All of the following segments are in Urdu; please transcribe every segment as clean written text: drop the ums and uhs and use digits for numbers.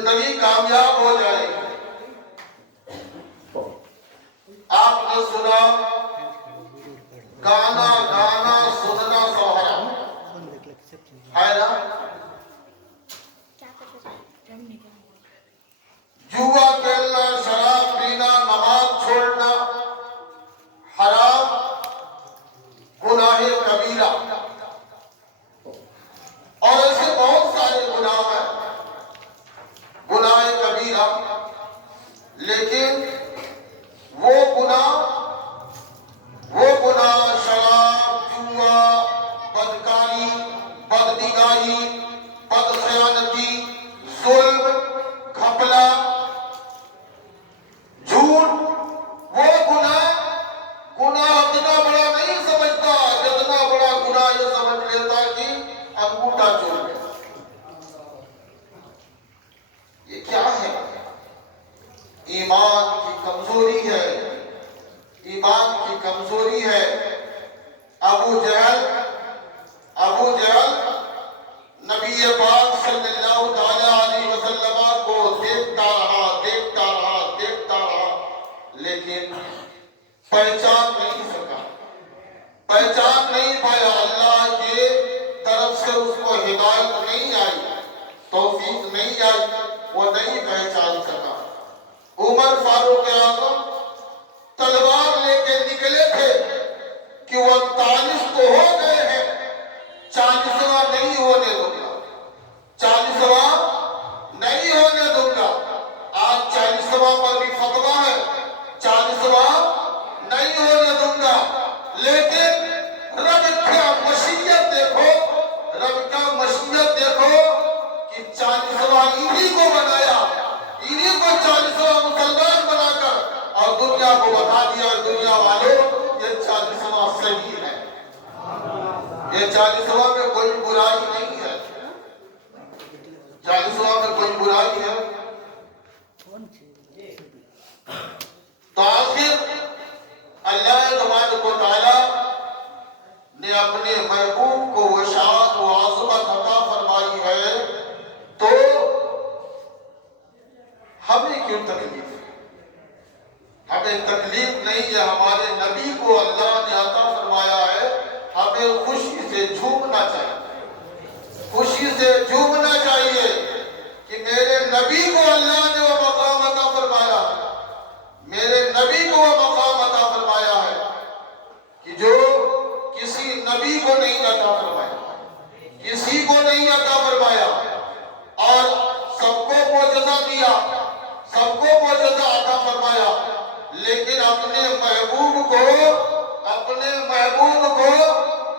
زندگی کامیاب ہو جائے گی۔ آپ نے سنا گانا گانا سننا سوہرا ہے نا؟ جوا کھیلنا، شراب پینا، نماز چھوڑنا حرام، گناہ کبیرہ، اور ایسے بہت سارے گناہ ہیں گناہ کبیرہ۔ لیکن وہ گناہ شراب، جوا، بدکاری، بدنگاہی، بدخیانتی، ظلم، گھپلا، جھوٹ، وہ گناہ اتنا بڑا نہیں سمجھتا جتنا بڑا گناہ یہ سمجھ لیتا کہ انگوٹھا چور گیا۔ یہ کیا ہے؟ ایمان کی کمزوری ہے، ایمان کی کمزوری ہے۔ ابو جہل نبی پاک صلی اللہ تعالی علیہ وسلم کو دیکھتا رہا، لیکن پہچان نہیں پایا۔ اللہ کے طرف سے اس کو ہدایت نہیں آئی، توفیق نہیں آئی، وہ نہیں پہچان سکا۔ عمر فاروق اعظم تلوار لے کے نکلے تھے کہ وہ 39 تو ہو گئے ہیں، 40واں نہیں ہونے دوں گا، 40واں نہیں ہونے دوں گا۔ آج 40واں پر بھی فتویٰ ہے، 40واں نہیں ہونے دوں گا۔ لیکن رب کا مشیت دیکھو کہ 40واں انہی کو بنایا، انہی کو 40واں مسلمان بنا کر اور دنیا کو بتا دیا، دنیا والوں یہ 40واں صحیح ہے، یہ 40واں میں کوئی برائی نہیں ہے، 40واں میں کوئی برائی ہے۔ تو آخر اللہ تبارک و تعالی نے اپنے محبوب کو وہ شان و عظمت عطا فرمائی ہے، تو ہمیں کیوں تکلیف ہے؟ ہمیں تکلیف نہیں ہے، ہمارے نبی کو اللہ نے عطا فرمایا ہے، ہمیں خوشی سے جھومنا چاہیے، خوشی سے جھومنا چاہیے کہ میرے نبی کو اللہ نے وہ مقام عطا فرمایا ہے، میرے نبی کو وہ مقام عطا فرمایا ہے کہ جو کسی نبی کو نہیں عطا فرمایا، کسی کو نہیں عطا فرمایا، اور سب کو معجزہ دیا، سب کو معجزہ عطا فرمایا، لیکن اپنے محبوب کو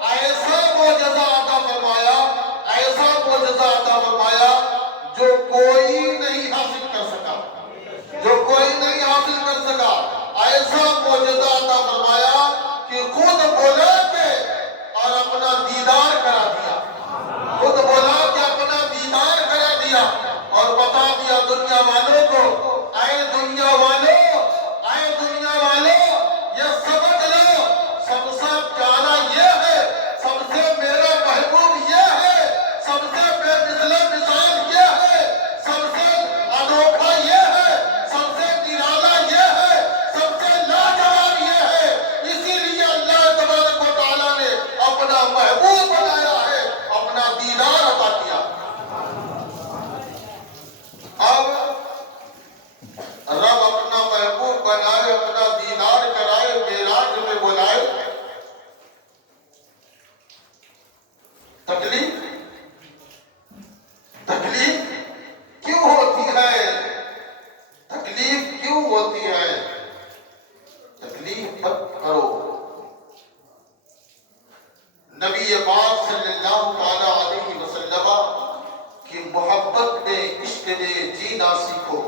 ایسا معجزہ عطا فرمایا، ایسا معجزہ عطا فرمایا جو کوئی نہیں حاصل کر سکا، جو کوئی نہیں حاصل کر سکا۔ ایسا معجزہ عطا فرمایا کہ خود بولا کے اور اپنا دیدار کرا دیا، خود بولا کہ اپنا دیدار کرا دیا اور بتا دیا دنیا والوں کو، اے دنیا والوں، یہ سمجھ لو سب سے پیارا یہ ہے، سب سے میرا محبوب یہ ہے، سب سے بے مثل مثال یہ ہے، سب سے انوکھا یہ ہے، سب سے نرالا یہ ہے، سب سے لاجواب یہ ہے۔ اسی لیے اللہ تبارک و تعالیٰ نے اپنا محبوب بنایا ہے، اپنا دیدار عطا کیا۔ اب رب اپنا محبوب بنائے، اپنا دیدار کرائے، معراج میں بلائے، تکلیف کیوں ہوتی ہے؟ تکلیف کیوں ہوتی ہے؟ تکلیف مت کرو۔ نبی پاک صلی اللہ تعالی علیہ وسلم کی محبت میں، عشق میں جینا سیکھو۔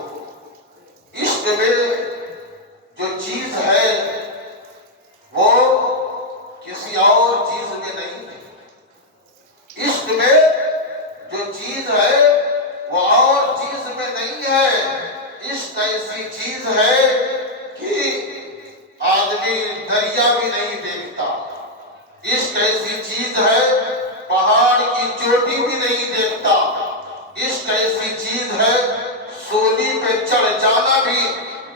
عشق میں جو چیز ہے وہ کسی اور چیز میں نہیں ہے، عشق میں جو چیز ہے وہ اور چیز میں نہیں ہے۔ عشق ایسی چیز ہے کہ آدمی دریا بھی نہیں دیکھتا، عشق ایسی چیز ہے پہاڑ کی چوٹی بھی نہیں دیکھتا، عشق ایسی چیز ہے سولی پہ چڑھ جانا بھی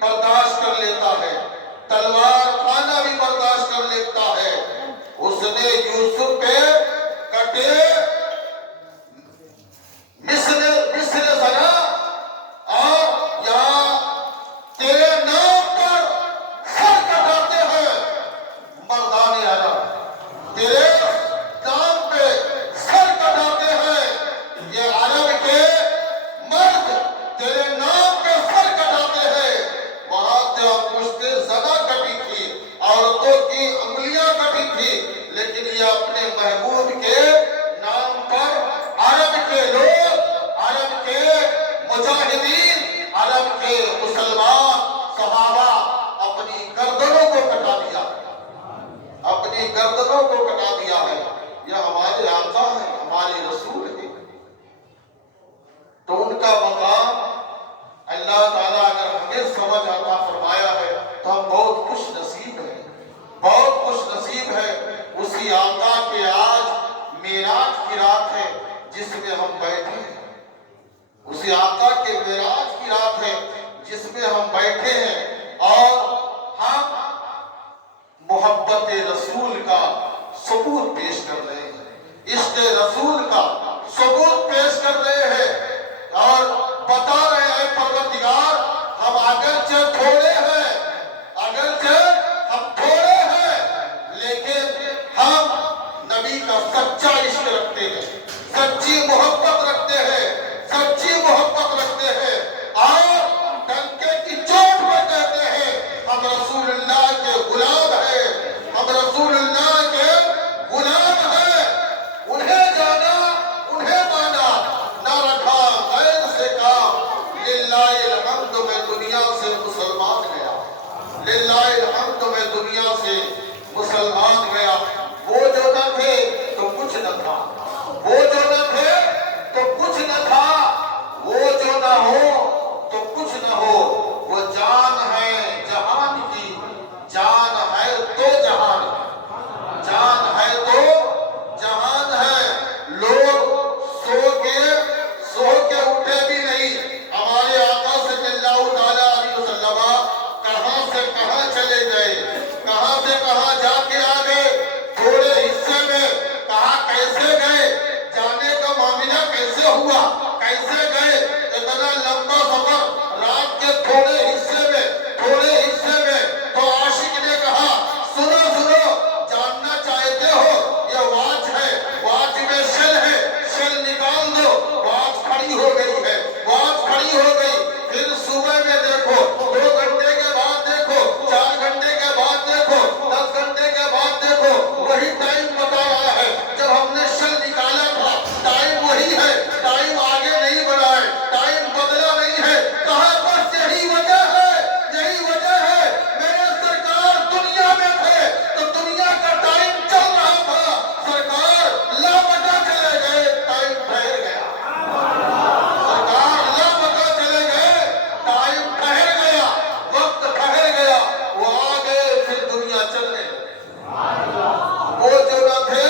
برداشت کر لیتا ہے، تلوار کھانا بھی برداشت کر لیتا ہے۔ اس نے یوسف پہ کٹے مثل زنا اور یہاں تیرے نام پر سر کٹاتے ہیں مردان عرب، تیرے نام پہ سر کٹاتے ہیں یہ عرب کے مرد، تیرے نام پہ سر کٹاتے ہیں۔ وہاں سے پشتے زنا کٹی تھی، عورتوں کی انگلیاں کٹی تھی، لیکن یہ اپنے محبوب کے نام پر عرب کے لوگ، عرب کے مجاہدین، عرب کے مسلمان صحابہ اپنی گردنوں کو کٹا دیا، اپنی گردنوں کو کٹا دیا ہے۔ یہ ہمارے آقا ہیں، ہمارے رسول ہیں، تو ان کا مقام اللہ تعالیٰ اگر ہمیں سمجھ عطا فرمایا ہے تو ہم بہت خوش نصیب ہیں، بہت خوش نصیب ہے۔ اسی آقا کے آج معراج کی رات ہے جس میں ہم بیٹھے ہیں، اسی آقا کے معراج کی رات ہے جس میں ہم بیٹھے ہیں، اور ہم محبت رسول کا ثبوت پیش کر رہے ہیں، عشق رسول کا ثبوت پیش کر رہے ہیں، اور بتا رہے ہیں پروردگار ہم اگرچہ تھوڑے ہیں، اگرچہ ہم تھوڑے ہیں، لیکن ہم نبی کا سچا عشق رکھتے ہیں، سچی محبت رکھتے ہیں، سچی محبت رکھتے ہیں، اور ڈنکے کی چوٹ پہ کہتے ہیں ہم رسول اللہ کے غلام ہیں، ہم رسول اللہ کے غلام ہیں۔ انہیں جانا، انہیں مانا، نہ رکھا غیر سے کام، للہ الحمد میں دنیا سے مسلمان گیا، للہ الحمد میں دنیا سے مسلمان گیا۔ وہ جو نہ تھے تو کچھ نہ تھا، وہ جو نہ تھے تو کچھ نہ تھا، وہ جو نہ ہو تو کچھ نہ ہو، وہ جان ہے جہان کی، جان ہے تو جہان، جان ہے تو جہان ہے۔ لوگ سو کے اٹھے بھی نہیں، ہمارے آقا صلی اللہ تعالیٰ علیہ وسلم کہاں سے کہاں چلے گئے، کہاں سے کہاں جا کے آ گئے، تھوڑے حصے میں کہاں کیسے گئے، جانے کا معاملہ کیسے ہوا، کیسے گئے، اتنا لمبا سفر رات کے تھوڑے حصے میں، تھوڑے حصے میں۔ تو عاشق نے کہا سنو سنو، جاننا چاہتے ہو یہ واچ ہے، واچ میں شل ہے، شل نکال دو، واچ کھڑی ہو گئی ہے، واچ کھڑی ہو گئی۔ پھر صبح میں دیکھو، 2 گھنٹے کے بعد دیکھو، 4 گھنٹے کے بعد دیکھو، 10 گھنٹے کے بعد دیکھو، وہی ٹائم بتا رہا ہے جب ہم نے شل نکالا تھا، ٹائم وہی ہے، ٹائم آگے نہیں بڑھا ہے، ٹائم بدلا نہیں ہے۔ کہاں بس یہی وجہ ہے، یہی وجہ ہے، میرے سرکار دنیا میں تھے تو دنیا کا ٹائم چل رہا تھا، سرکار لاپتہ چلے گئے، ٹائم ٹھہر گیا، سرکار لاپتہ چلے گئے، ٹائم ٹھہر گیا، وقت ٹھہر گیا، وہ آ گئے، پھر دنیا چلنے لگی۔ وہ جو نہ تھے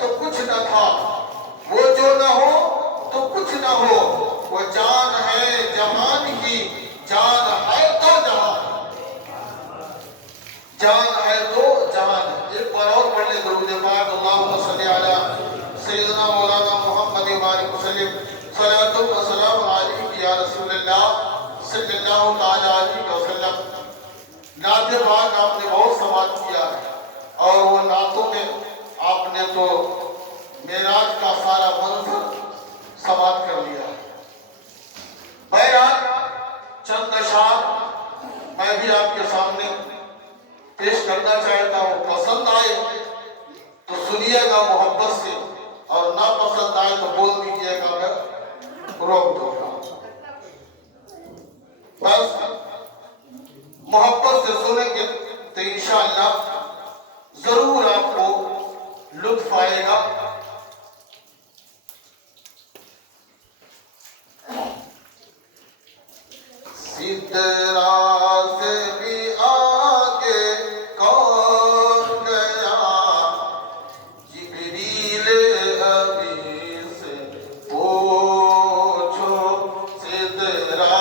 تو کچھ نہ تھا، وہ جو نہ ہو تو کچھ نہ ہو، وہ جان ہے جہان کی، جان ہے تو جہان، جان ہے تو جہان۔ ایک بار اور پڑھ لیں درود پاک، اللہم صلی علی سیدنا مولانا محمد بارک وسلم، صلاۃ و سلام علیک یا رسول اللہ صلی اللہ تعالی علیہ وسلم۔ نعت پاک آپ نے بہت سماعت کیا ہے، اور وہ نعتوں میں آپ نے تو معراج کا سارا منظر سماعت کر لیا ہے۔ بہرحال چند اشعار میں بھی آپ کے سامنے پیش کرنا چاہتا ہوں، پسند آئے تو سنیے گا محبت سے، اور نہ پسند آئے تو بول دیجیے گا، میں روک دوں گا۔ بس محبت سے سنیں گے تو انشاءاللہ ضرور آپ کو لطف آئے گا۔ سدرا سے بھی آگے کون گیا، جبریل ابھی سے پوچھو، سدرا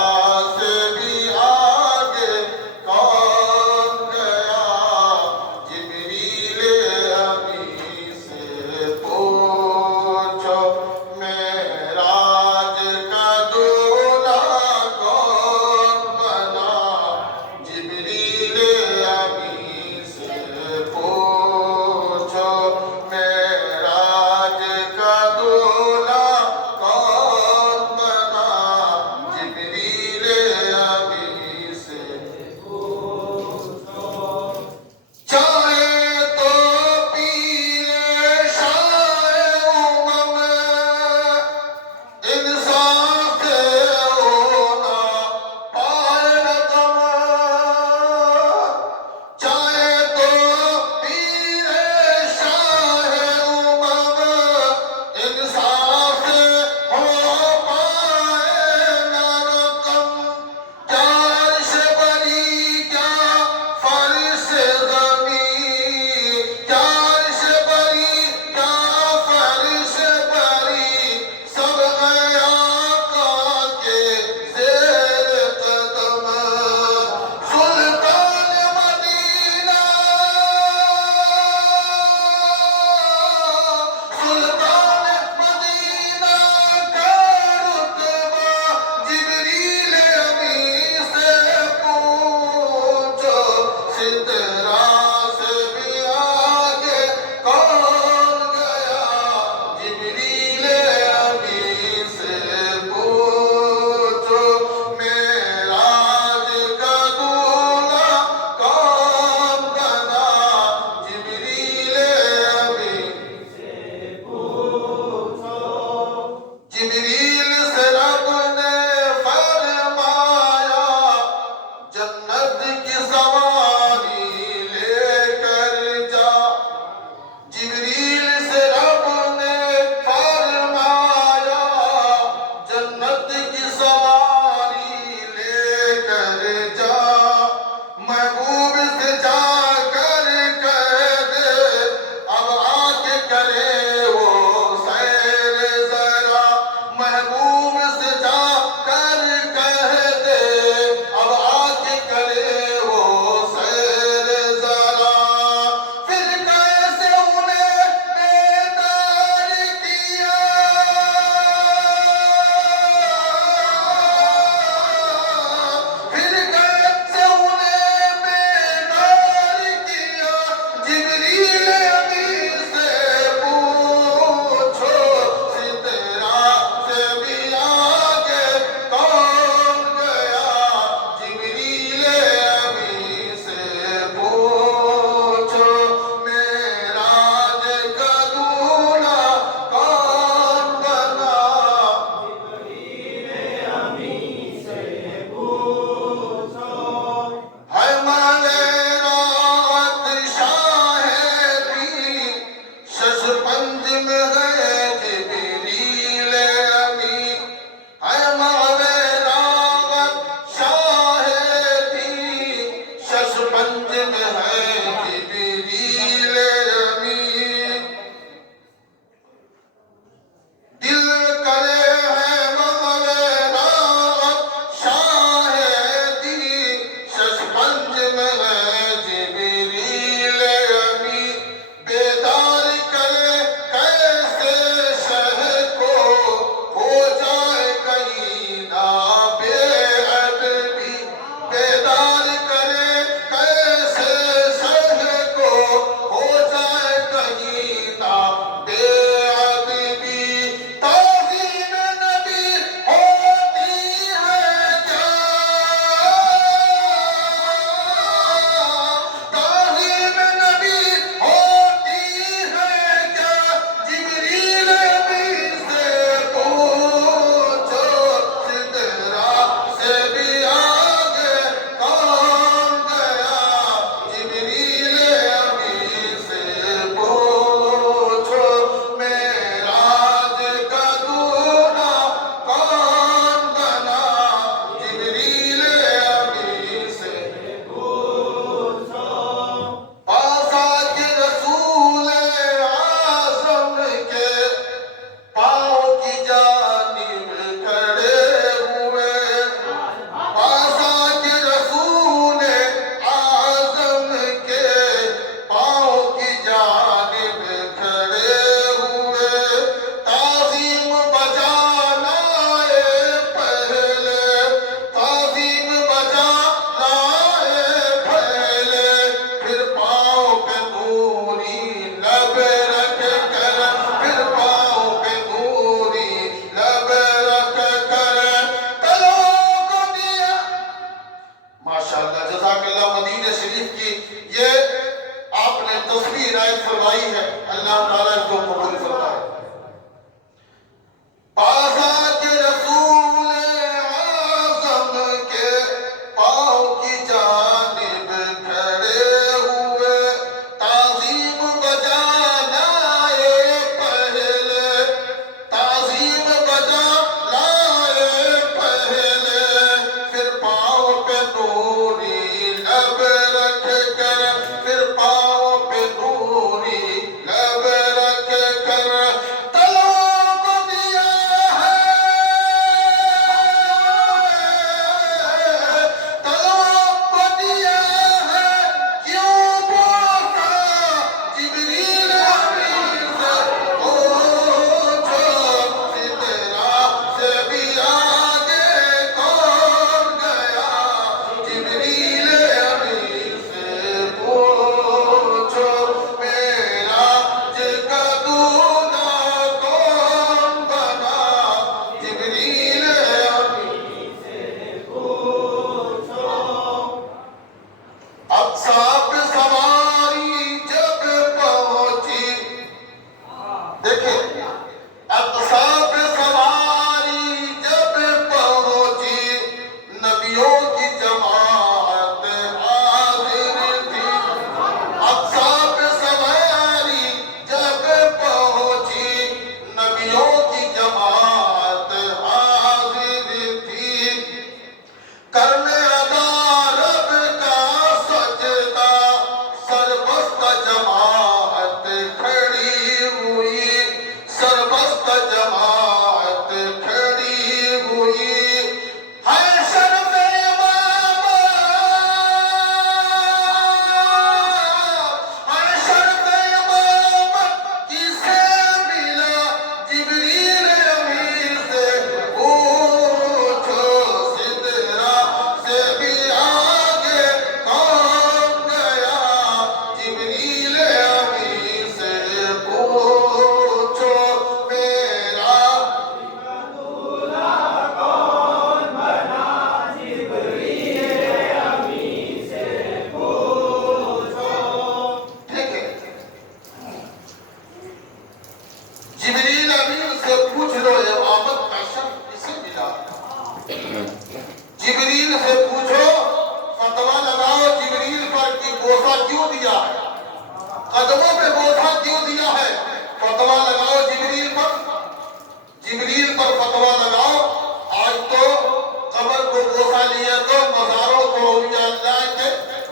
بوسہ لیے تو مزاروں کو اولیاء اللہ کے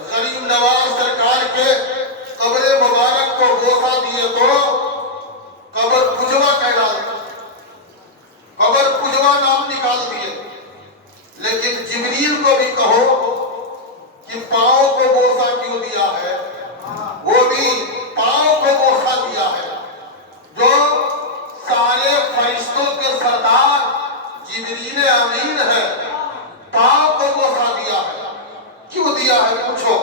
غریب نواز سرکار کے قبر مبارک کو بوسہ دیے تو قبر کجوا کہلا دیا، قبر کجوا نام نکال دیے۔ لیکن جبریل کو بھی کہو کہ پاؤں کو بوسہ کیوں دیا ہے، وہ بھی پاؤں کو بوسہ دیا ہے۔ جو سارے فرشتوں کے سردار جبریل امین ہے، پاؤں کو بوسہ دیا ہے، کیوں دیا ہے پوچھو۔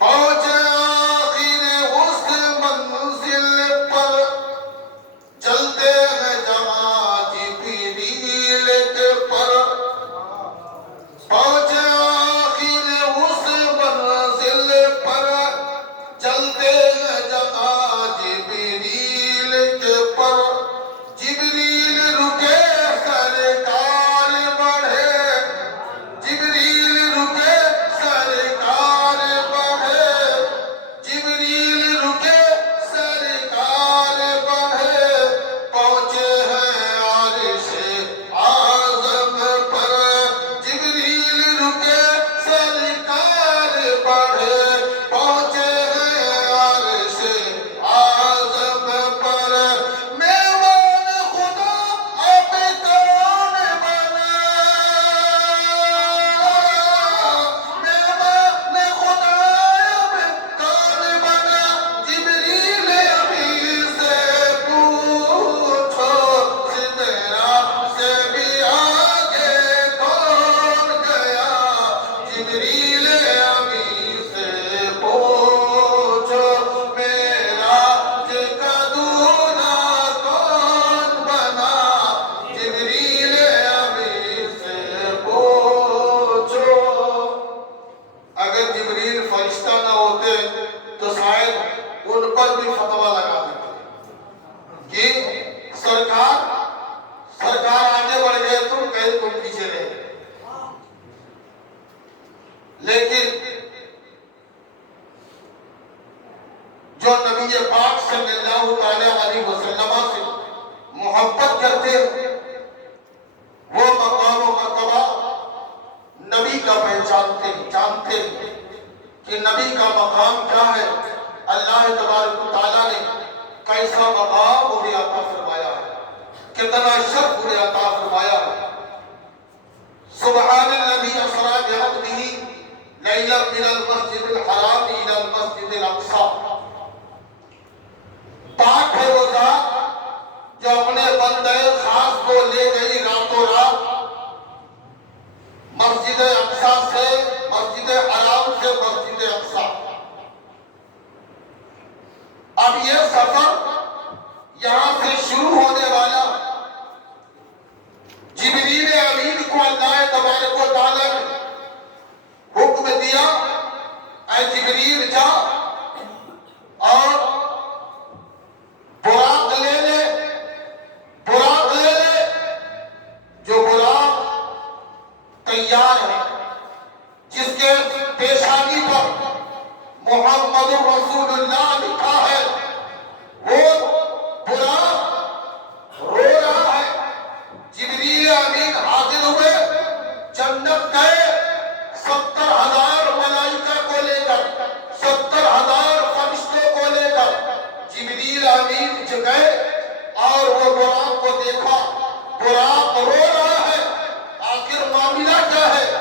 پہنچے آخر اس منزل پر، چلتے ہیں جہاں جبریل کے پر، پہنچے آخر اس منزل پر، چلتے ہیں جہاں جبریل کے پر، جبریل رکے سرکار بڑھے، جبریل رکے سرکار بڑھے، جبریل رکے سرکار بڑھے، پہنچے ہیں عرش اعظم پر، جبریل رکے سرکار بڑھے، پہنچے ہیں عرش اعظم پر۔ مہمان خدا اب کون بنا، مہمان خدا اب کون بنا، جبریل امین سے پوچھو، سدرا سے بھی آگے کون گیا، جبریل امین سے پوچھو، معراج کا دولہا کون بنا، جبریل امین سے پوچھو۔ اگر جبریل فرشتہ نہ ہوتے تو شاید ان پر بھی فتویٰ لگا دیتے کہ سرکار آگے بڑھ گئے تم کہیں تم پیچھے رہ گئے۔ لیکن جو نبی پاک صلی اللہ تعالی علیہ وسلم سے محبت کرتے ہیں، وہ مقام و مرتبہ نبی کا پہچانتے ہیں، جانتے ہیں کہ نبی کا مقام کیا ہے، اللہ تبارک و تعالیٰ نے کیسا مقام انہیں عطا فرمایا ہے، کتنا شرف انہیں عطا فرمایا ہے۔ سبحان الذی اسریٰ بعبدہ لیلا من المسجد الحرام الی المسجد الاقصی، پاک ہے وہ ذات جو اپنے بندے خاص کو لے گئی راتوں رات مسجد اقصی سے، مسجد حرام سے مسجد اقصی۔ اب یہ سفر یہاں سے شروع ہونے والا، جبریل امین کو اللہ تبارک و تعالیٰ نے حکم دیا، اے جبریل جا اور براق لے لے، براق لے لے، جو براق تیار ہے، جس کے پیشانی پر محمد رسول اللہ لکھا ہے، وہ براق رو رہا ہے۔ جبریل امین حاضر ہوئے، جنت گئے، 70,000 ملائکہ کو لے کر، 70,000 فرشتوں کو لے کر جبریل امین گئے اور وہ براق کو دیکھا، براق رو رہا ہے۔ آخر معاملہ کیا ہے؟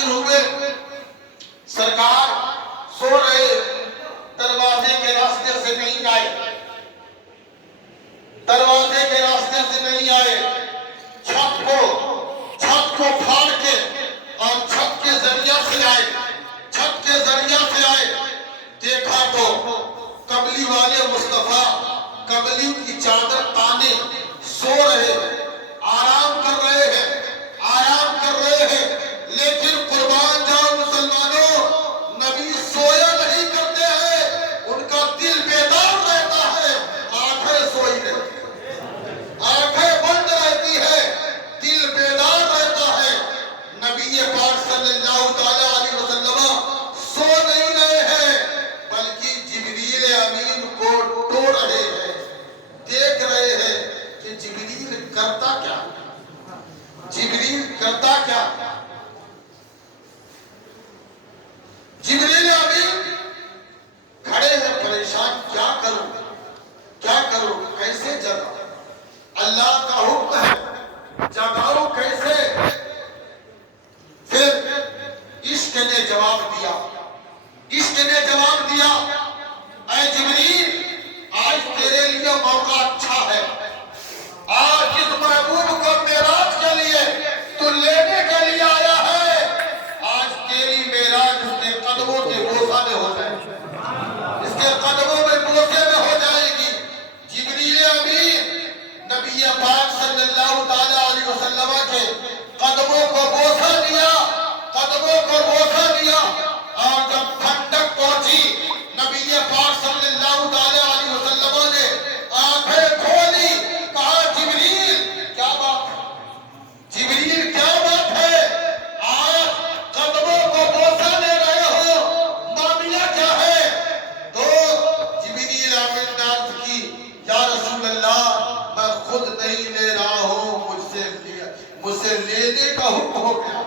حاضر ہوئے، سرکار سو رہے، دروازے کے راستے سے نہیں آئے، دروازے کے راستے سے نہیں آئے، چھت کو پھاڑ کے اور چھت کے ذریعہ سے آئے، چھت کے ذریعہ سے آئے، دیکھا تو قبلی والے مصطفیٰ قبلی کی چادر تانے سو رہے، آرام کر رہے ہیں، آرام کر رہے ہیں، لیکن قربان جاؤ مسلمانوں، نبی سویا نہیں کرتے ہیں، ان کا دل بیدار رہتا ہے، آنکھیں سوئی رہتی ہیں، آنکھیں بند رہتی ہے، دل بیدار رہتا ہے۔ نبی پاک صلی اللہ تعالی علیہ وسلم سو نہیں رہے ہیں، بلکہ جبریل امین کو ٹو رہے ہیں، دیکھ رہے ہیں کہ جبریل کرتا کیا، جبریل کرتا کیا۔ جبریل امین کھڑے ہیں پریشان، کیا کروں، کیا کروں، کیسے جگاؤں، اللہ کا حکم ہے، جگاؤں کیسے۔ پھر عشق نے جواب دیا، عشق نے جواب دیا، اے جبریل آج تیرے لیے موقع اچھا ہے، آج اس محبوب کو معراج کے لیے تو لینے کے لیے آیا ہے، آج تیری معراج اس کے قدموں کے بوسہ میں ہو جائے گی، اس کے قدموں میں بوسے میں ہو جائے گی۔ جبریل امین نبی پاک صلی اللہ تعالی علیہ وسلم کے قدموں کو بوسہ دیا، قدموں کو بوسہ دیا، اور جب ٹھنڈک پہنچی نبی پاک صلی اللہ تعالی علیہ وسلم نے آنکھیں کھولی، کہا جبریل کیا بات ہے، جبریل کیا بات ہے، آج قدموں کو بوسہ دے رہے ہو، معاملہ کیا ہے۔ تو جبریل امین نے عرض کی، یا رسول اللہ میں خود نہیں لے رہا ہوں، مجھ سے لینے کا حکم ہو گیا،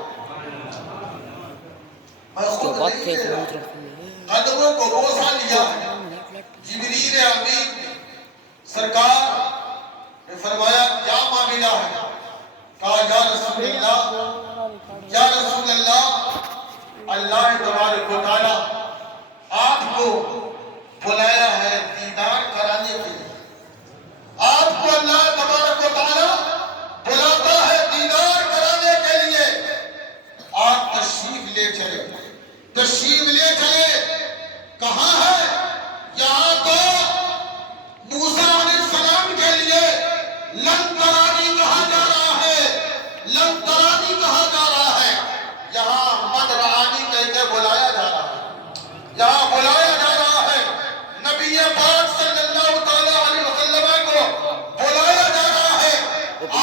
میں خود نہیں لے رہا، قدموں کو بوسہ لیا ہے۔ جبریل امین سرکار نے فرمایا کیا معاملہ ہے، کہا یا رسول اللہ، یا رسول اللہ، اللہ تبارک و تعالی آپ کو بلایا ہے دیدار کرانے کے لیے، آپ کو اللہ تبارک و تعالی بلاتا ہے دیدار کرانے کے لیے، آپ تشریف لے چلے، تشریف لے چلے، کہاں ہے، یہاں تو موسیٰ علیہ السلام کے لیے لن ترانی کہا جا رہا ہے، لن ترانی کہا جا رہا ہے، یہاں من رآنی کہہ کے بلایا جا رہا ہے، یہاں بلایا جا رہا ہے، نبی پاک صلی اللہ تعالی علیہ وسلم کو بلایا جا رہا ہے،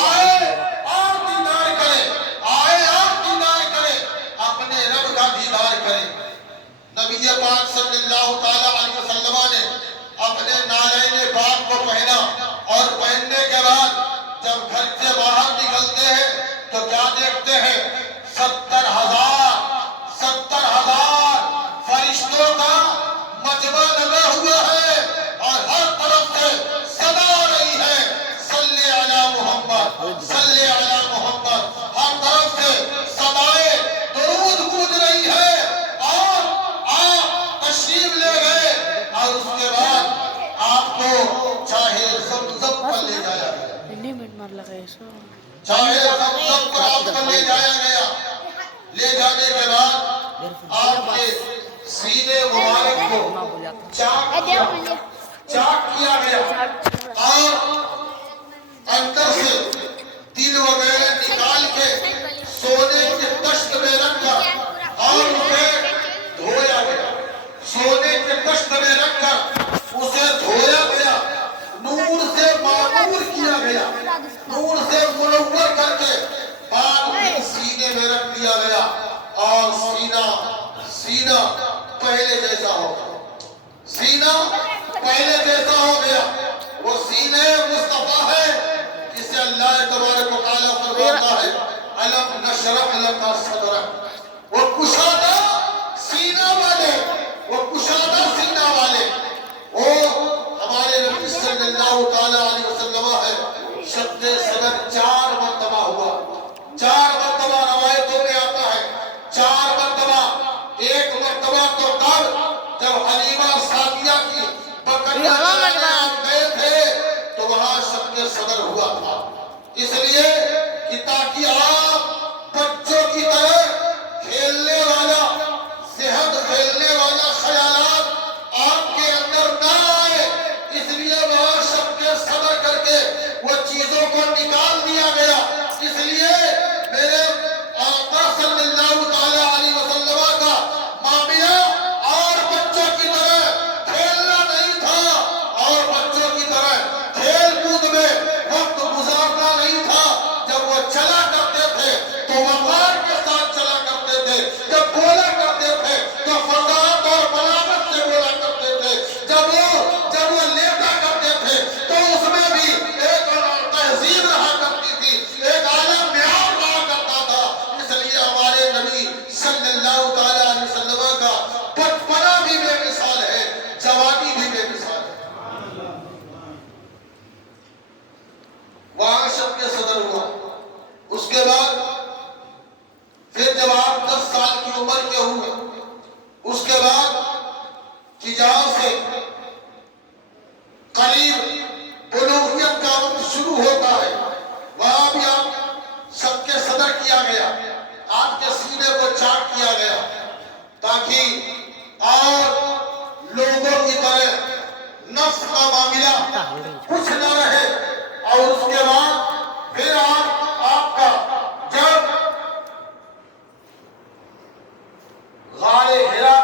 آئے اور دیدار کرے، آئے اور دیدار کرے، اپنے رب کا دیدار کرے۔ نبی پاک صلی اللہ تعالی علیہ وسلم نے اپنے نالین پاک کو پہنا، اور پہننے کے بعد جب گھر سے باہر نکلتے ہیں تو کیا دیکھتے ہیں، 70,000 فرشتوں کا مجمع لگا ہوا ہے، اور ہر طرف سے صدا آ رہی ہے، صلی علی محمد، صلی علی محمد، ہر طرف سے صدائے درود گونج رہی ہے، اور آپ تشریف لے گئے، اور اس کے بعد آپ کو چاہے زمزم پر لے جایا گیا، چاہے زمزم پر آپ کو لے جایا گیا، لے جانے کے بعد آپ کے سینے مبارک کو چاک کیا گیا، اور اندر سے دل وغیرہ نکال کے سونے کے تشت میں رکھ کر اور اسے دھویا گیا، سونے کے تشت میں رکھ کر اسے دھویا گیا، نور سے معمور کیا گیا، نور سے منور کر کے بعد میں سینے میں رکھ دیا گیا، اور سینہ پہلے جیسا ہو گیا، سینہ پہلے جیسا ہو گیا، وہ سینہ مصطفیٰ ہے جسے اللہ تبارک و تعالیٰ فرماتا ہے الم نشرح لک صدرک، وہ کشادہ سینہ والے، وہ کشادہ سینہ والے، وہ ہمارے نبی صلی اللہ تعالیٰ علیہ وسلم ہے، شد صدر 4 مرتبہ ہوا، 4 مرتبہ روایتوں میں آتا ہے، 4 حلیمہ سعدیہ کی بکریاں چرانے آپ گئے تھے تو وہاں شب صدر ہوا تھا، اس لیے کہ تاکہ آپ بچوں کی طرح کھیلنے والا ذہن، کھیلنے والا خیالات آپ کے اندر نہ آئے، اس لیے وہاں شب کے صدر کر کے وہ چیزوں کو نکال دیا گیا۔ اس لیے میرے آقا صلی اللہ تعالی علیہ وسلم کا معاملہ اور بچوں کی طرح کھیلنا نہیں تھا، اور بچوں کی طرح کھیل کود میں وقت گزارنا نہیں تھا۔ جب وہ چلا کرتے تھے تو وقار کے ساتھ چلا کرتے تھے، جب بولا کرتے تھے تو فضاحت اور بلاغت سے بولا کرتے تھے، جب وہ لیٹا کرتے تھے تو اس میں بھی ایک تہذیب رہا کرتی تھی، ایک اعلیٰ معیار رہا کرتا تھا۔ اس لیے ہمارے نبی صلی اللہ تعالی علیہ وسلم کا بچپنا بھی بے مثال ہے، جوانی بھی بے مثال ہے۔ وہاں شب کے صدر ہوا، اس کے بعد پھر جب آپ 10 سال کی عمر کے ہوئے، اس کے بعد کہ جہاں سے قریب بلوغیت کا وقت شروع ہوتا ہے، وہاں بھی آپ سب کے صدر کیا گیا، آپ کے سینے کو چاک کیا گیا تاکہ اور لوگوں کی طرح نفس کا معاملہ کچھ نہ رہے۔ اور اس کے بعد پھر آپ کا جب غار ہرا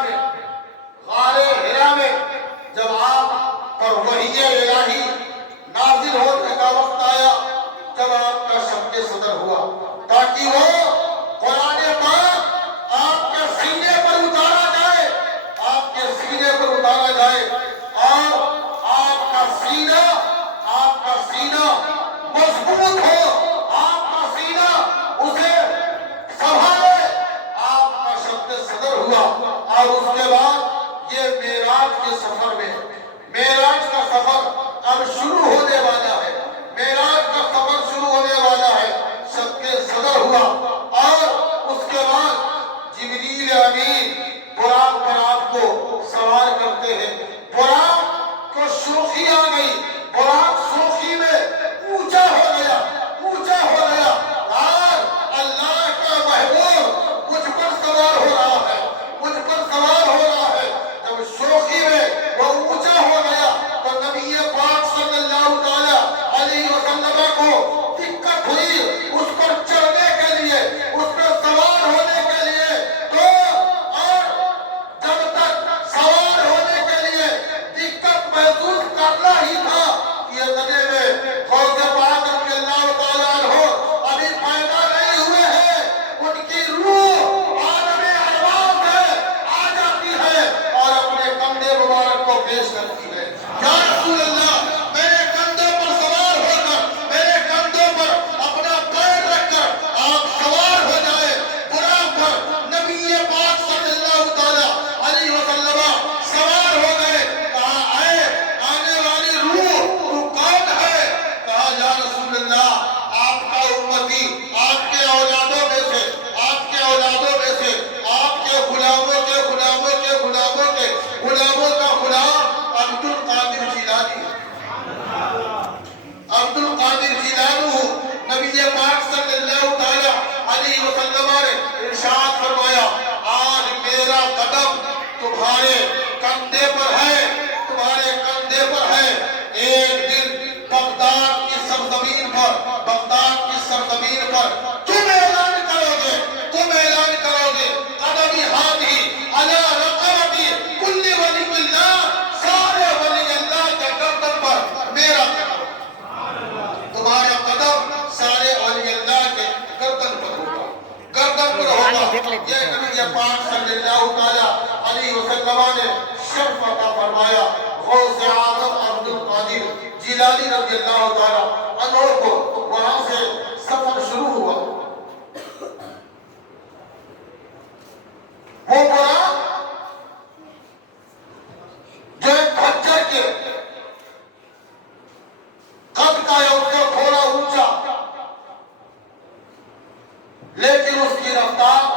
میں جب آپ پر وحی الہی نازل ہونے کا وقت آیا، جب آپ کا شب کے صدر ہوا تاکہ وہ قرآن پاک آپ کے سینے پر اتارا جائے، آپ کے سینے پر اتارا جائے، اور آپ کا سینہ مضبوط ہو، آپ کا سینہ اسے سنبھالے۔ آپ کا شب صدر ہوا، اور اس کے بعد یہ معراج کے سفر میں، معراج کا سفر اب شروع ہونے والا ہے، معراج کا سفر شروع ہونے والا ہے۔ شب کے صدر ہوا، اور اس کے بعد جبریل امین براق پر آپ کو سوار کرتے ہیں۔ براق کو شوخی آ گئی، براق شوخی میں اونچا ہو گیا، اونچا ہو گیا، اور اللہ کا محبوب مجھ پر سوار ہو رہا ہے، مجھ پر سوار ہو رہا ہے۔ جب شوخی میں وہ اونچا ہو گیا تو نبی پاک صلی اللہ تعالی علیہ وسلم کو دقت ہوئی اس پر چڑھنے کے لیے، اس پر سوار ہونے کے لیے، تو اور جب تک سوار ہونے کے لیے دقت محسوس کرنا ہی تھا، یہ ندے میں غوث پاک رضی اللہ تعالیٰ عنہ ابھی پیدا نہیں ہوئے ہیں، ان کی روح عالم ارواح میں آ جاتی ہے اور اپنے کندھے مبارک کو پیش کرتی ہے۔ یا رسول اللہ، میرے کندھوں پر سوار ہو کر، میرے کندھوں پر اپنا پیر رکھ کر آپ سوار ہو جائے براق پر۔ نبی پاک صلی اللہ تعالیٰ علیہ وسلم سوار ہو گئے، کہا اے آنے والی روح تو کون ہے؟ کہا یا رسول اللہ، آپ کا امتی، آپ کے اولادوں میں سے، آپ کے اولادوں میں سے، آپ کے غلاموں کے غلاموں کے غلاموں کے غلاموں کا غلام عبد القادر جیلانی ہے۔ عبد القادر جیلانی، نبی پاک صلی اللہ تعالی علیہ وسلم نے ارشاد فرمایا، آج میرا قدم تمہارے کندھے پر ہے، تمہارے کندھے پر ہے۔ ایک دن بغداد کی سرزمین پر، بغداد کی سرزمین پر تم اعلان کرو گے، تم اعلان کرو گے، قدمی ہاتھی علی رقبتی کل ولی اللہ، سارے ولی اللہ کے گردن پر میرا قدم، تمہارا قدم سارے ولی اللہ کے گردن پر ہوگا، گردن پر ہوگا۔ یہ نبی پاک صلی اللہ تعالیٰ علیہ وسلم نے شرف عطا فرمایا۔ غوث اعظم عبد القادر جیلانی رضی اللہ تعالیٰ عنہ کو وہاں سے سفر شروع ہوا۔ وہ براق جو ایک کھچر کے قد کا ہے، اس سے تھوڑا اونچا، لیکن اس کی رفتار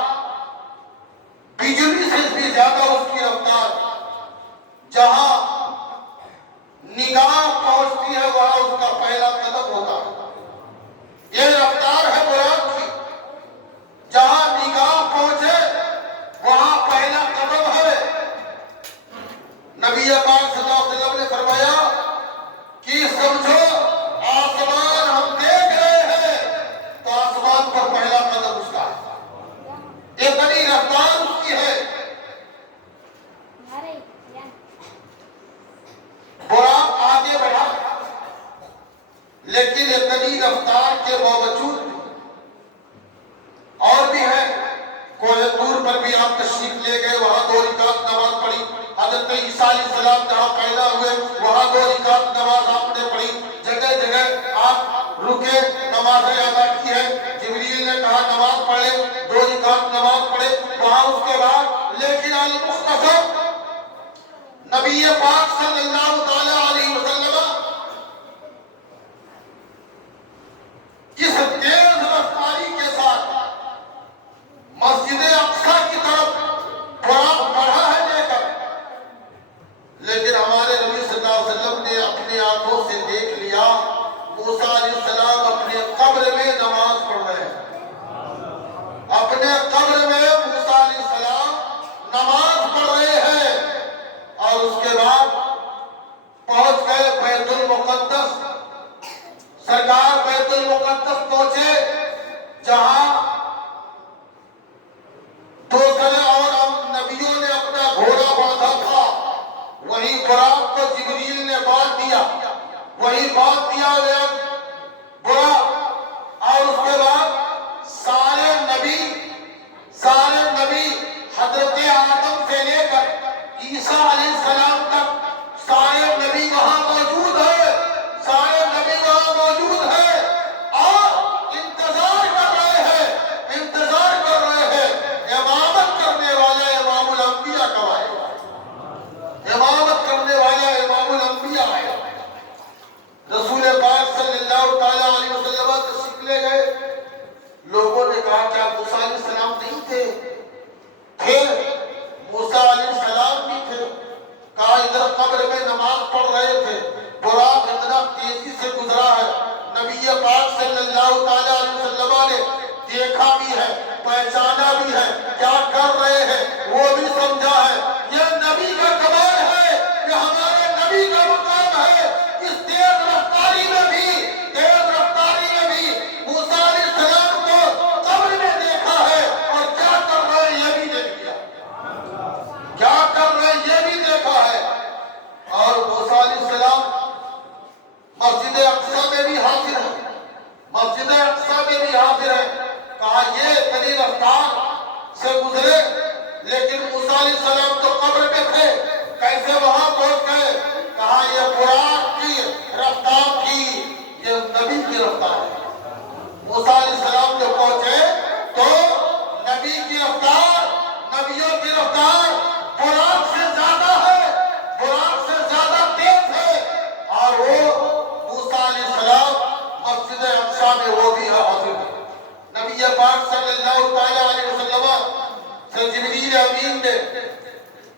بجلی سے بھی زیادہ، اس کی رفتار تشریف لے گئے، وہاں 2 رکعت نماز پڑھی۔ حضرت عیسیٰ علیہ السلام جہاں پیدا ہوئے وہاں 2 رکعت نماز آپ نے پڑھی۔ جگہ جگہ آپ رکے، نمازیں ادا کی ہے۔ جبریل نے کہا نماز پڑھ لے، 2 رکعت نماز پڑھے وہاں۔ اس کے بعد لیکن المختصر نبی پاک صلی اللہ تعالی علیہ وسلم اس تیز رفتاری کے ساتھ مسجد اقصی کی طرف بڑھا ہے لے کر، لیکن ہمارے نبی صلی اللہ علیہ وسلم نے اپنی آنکھوں سے دیکھ لیا موسیٰ علیہ السلام اپنے قبر میں نماز پڑھ رہے ہیں۔ اپنے قبر میں موسیٰ علیہ السلام نماز پڑھ رہے ہیں، اور اس کے بعد پہنچ گئے بیت المقدس۔ سرکار بیت المقدس پہنچے، جہاں دوسرے اور نبیوں نے اپنا گھوڑا باندھا تھا، وہی براق کو جبریل نے باندھ دیا، وہی باندھ دیا گیا براق۔ اور اس کے بعد سارے نبی حضرت آدم سے لے کر عیسیٰ علیہ السلام تک سارے نبی وہاں موجود ہیں، سارے نبی وہاں موجود ہیں اور انتظار کر رہے ہیں امامت کرنے والا امام الانبیاء کا آئے گا، امامت کرنے والا امام الانبیاء آئے گا۔ رسول پاک صلی اللہ تعالی علیہ وسلم تشریف لے گئے۔ لوگوں نے کہا کیا موسیٰ علیہ السلام نہیں تھے؟ موسیٰ علیہ السلام بھی تھے۔ کہا ادھر قبر میں نماز پڑھ رہے تھے، براق اتنا تیزی سے گزرا ہے، نبی پاک صلی اللہ تعالی علیہ وسلم نے دیکھا بھی ہے، پہچانا بھی ہے، کیا کر رہے ہیں وہ بھی سمجھا ہے۔ یہ نبی کا کمال ہے، یہ ہمارے نبی کا مقام ہے۔ اس تیز رفتاری میں بھی موسیٰ علیہ السلام کو قبر میں دیکھا ہے، اور کیا کر رہے ہیں یہ بھی دیکھ لیا، کیا کر رہے ہیں یہ بھی دیکھا ہے۔ اور موسیٰ علیہ السلام مسجد اقصی میں بھی حاضر ہے، مسجد اقصی میں بھی حاضر ہے۔ کہا یہ اتنی رفتار سے گزرے، لیکن موسیٰ علیہ السلام تو قبر میں تھے، کیسے وہاں پہنچ گئے؟ کہا یہ براق کی رفتار تھی، یہ نبی کی رفتار ہے۔ موسیٰ علیہ السلام جو پہنچے تو نبی کی رفتار، نبیوں کی رفتار براق سے زیادہ ہے، براق سے زیادہ تیز ہے، اور وہ موسیٰ علیہ السلام مسجد اقصی میں وہ بھی حاضر ہے۔ نبی پاک صلی اللہ تعالی علیہ وسلم سے جبریل امین نے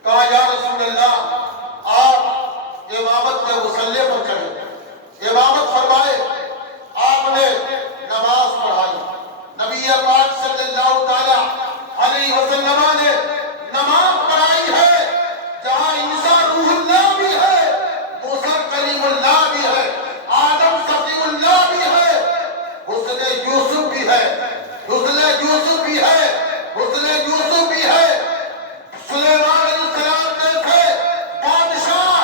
کہا یا رسول اللہ آپ امامت میں مصلی پر چڑھے، امامت فرمائے۔ آپ نے نماز پڑھائی، نبی پاک صلی اللہ تعالی علیہ وسلم نے نماز پڑھائی ہے، جہاں عیسیٰ روح اللہ بھی ہے، موسیٰ کلیم اللہ بھی ہے، آدم صفی اللہ بھی ہے، حسن یوسف بھی ہے، حسن یوسف بھی ہے، حسن یوسف بھی ہے، سلیمان علیہ السلام جیسے بادشاہ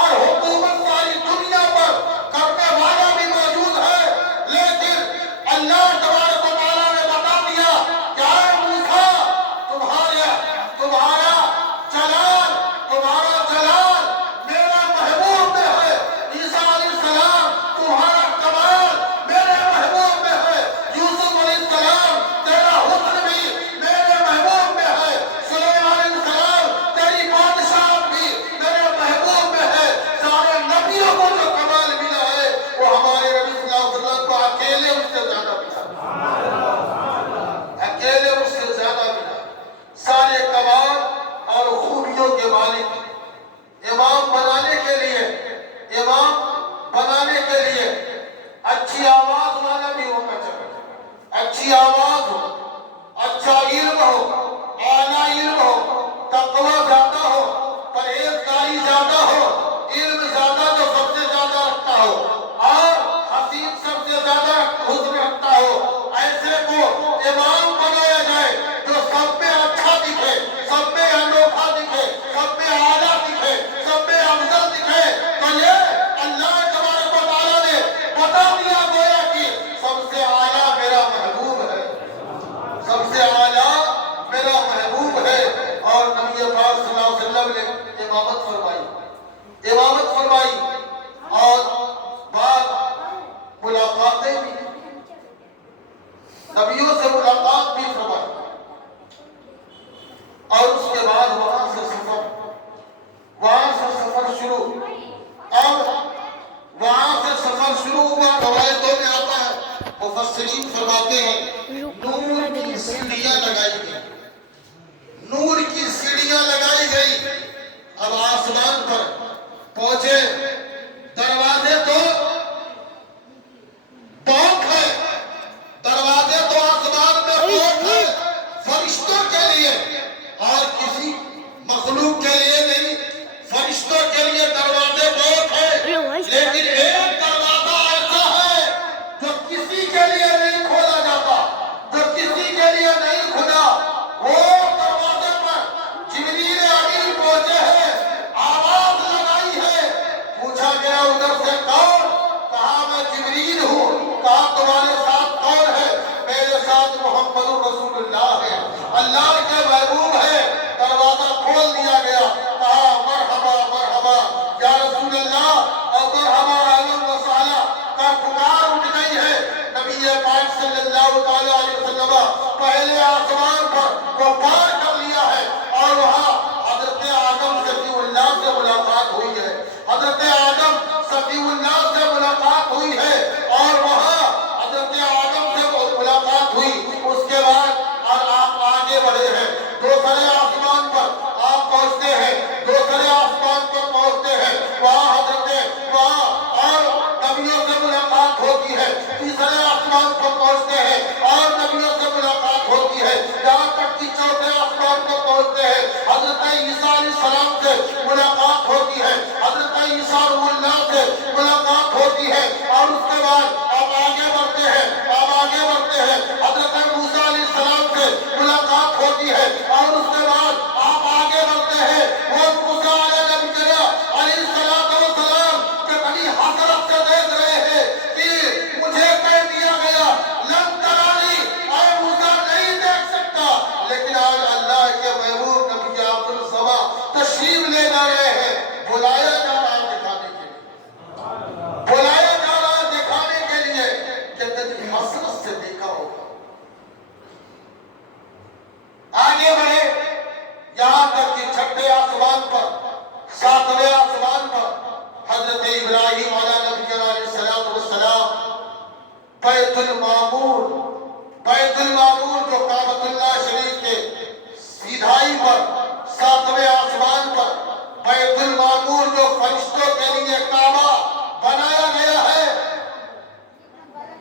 اور حکومت ساری دنیا پر کرنے والا بھی موجود ہے، لیکن اللہ تبارک و تعالیٰ نے بتا دیا کہ اے موسیٰ تمہارا جلال میرا محبوب میں ہے، عیسیٰ علیہ السلام تمہارا کمال میرے محبوب میں ہے، یوسف علیہ السلام تیرا حسن بھی میرے محبوب میں ہے، سلیمان علیہ السلام تیری بادشاہت بھی میرے محبوب میں ہے۔ سارے نبیوں کو جو کمال ملا ہے وہ ہمارے نبی صلی اللہ علیہ وسلم کو اکیلے اس سے زیادہ ملا، اکیلے اس سے زیادہ ملا۔ سارے کمال اور خوبیوں کے مالک، امام بنانے کے لیے اچھی آواز والا بھی ہونا چاہیے، اچھی آواز ہو، اچھا علم ہو، اعلیٰ علم ہو، تقوی زیادہ ہو، پرہیزگاری زیادہ ہو، علم زیادہ جو سب سے زیادہ رکھتا ہو، اور حسین سب سے زیادہ حسن رکھتا ہو، ایسے کو امام بنایا جائے جو سب میں اچھا دکھے، سب میں انوکھا دکھے، سب میں اور نبی پاک صلی اللہ علیہ وسلم نے امامت فرمائی اور بعد ملاقاتیں بھی، نبیوں سے ملاقات بھی فرمائی، اور اس کے بعد وہاں سے سفر شروع۔ اب وہاں سے سفر شروع ہوا، روایتوں میں آتا ہے، مفسرین فرماتے ہیں نور کی سیڑھیاں لگائی گئی، نور کی سیڑھیاں لگائی گئی۔ اب آسمان پر پہنچے، دروازے تو بہت ہے، دروازے تو آسمان میں بہت ہے فرشتوں کے لیے، اور کسی مخلوق کے لیے نہیں، فرشتوں کے لیے دروازے بہت ہے، لیکن ایک دروازہ ایسا ہے جو کسی کے لیے نہیں کھولا جاتا، جو کسی کے لیے نہیں کھلا۔ وہ دروازے پر جبریل امین پہنچے ہیں، آواز لگائی ہے، پوچھا گیا ادھر سے کون؟ کہا میں جبریل ہوں۔ کہا تمہارے ساتھ کون ہے؟ میرے ساتھ محمد رسول اللہ ہے، اللہ کے محبوب ہے۔ دروازہ کھول دیا گیا، کہا مرحبا مرحبا یا رسول اللہ، اور مرحبا اہلا و سہلا کا پکار اٹھ گئی ہے۔ نبی پاک صلی اللہ تعالی علیہ وسلم پہلے آسمان پر وہ پار کر لیا ہے، اور وہاں حضرت آدم صفی اللہ سے ملاقات ہوئی ہے، حضرت آدم صفی اللہ سے ملاقات ہوئی ہے، اور وہاں حضرت آدم سے ملاقات ہوئی۔ اس کے بعد اور آپ آگے بڑھے ہیں، دوسرے آسمان پر آپ پہنچتے ہیں، دوسرے آسمان پر پہنچتے ہیں، وہاں اور نبیوں سے ملاقات ہوتی ہے، تیسرے آسمان پر پہنچتے ہیں اور نبیوں سے ملاقات ہوتی ہے، یہاں تک کہ چوتھے آسمان پر پہنچتے ہیں، حضرت عیسیٰ علیہ السلام سے ملاقات ہوتی ہے، حضرت عیسیٰ روح اللہ سے ملاقات ہوتی ہے، اور اس کے بعد آپ آگے بڑھتے ہیں، حضرت موسیٰ علیہ السلام سے ملاقات ہوتی ہے، اور اس کے بعد آپ آگے بڑھتے ہیں، وہ موسیٰ علیہ السلام کے بڑی حسرت سے دیکھ رہے ہیں کہ مجھے کہہ دیا گیا لن ترانی، اے موسیٰ نہیں دیکھ سکتا، لیکن آج اللہ کے محبوب نبی عبد السما تشریف لے جا رہے ہیں، بلایا جا رہا ہے دکھانے کے لیے، بلایا جا رہا ہے دکھانے کے لیے کہ تجھے حسرت سے دیکھا ہوگا۔ آگے بڑھے، یہاں تک کہ چھٹے آسمان پر، ساتویں آسمان پر حضرت ابراہیم علیہ نبی علیہ السلام بیت المعمور جو کعبۃ اللہ شریف کے سیدھائی پر، ساتویں آسمان پر بیت المعمور جو فرشتوں کے لیے کعبہ بنایا گیا ہے،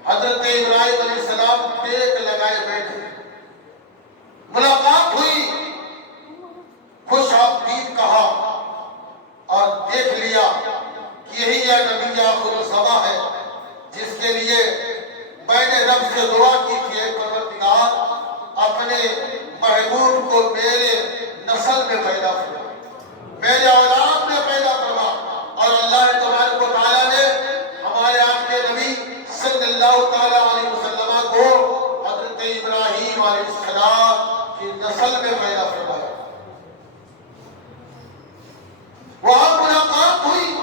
حضرت ابراہیم علیہ السلام ٹیک لگائے بیٹھے، ملاقات ہوئی، خوش آمدید کہا، اور دیکھ لیا کہ یہی ہے نبی آخر الزماں ہے جس کے لیے میں نے رب سے دعا کی تھی، اے پروردگار اپنے محبوب کو میرے نسل میں پیدا فرما، میرے اولاد میں پیدا فرما، اور اللہ تبارک و تعالیٰ نے ہمارے آپ کے نبی صلی اللہ تعالیٰ علیہ وسلم کو حضرت ابراہیم علیہ السلام کی نسل میں پیدا فرمایا۔ وہاں ملاقات ہوئی،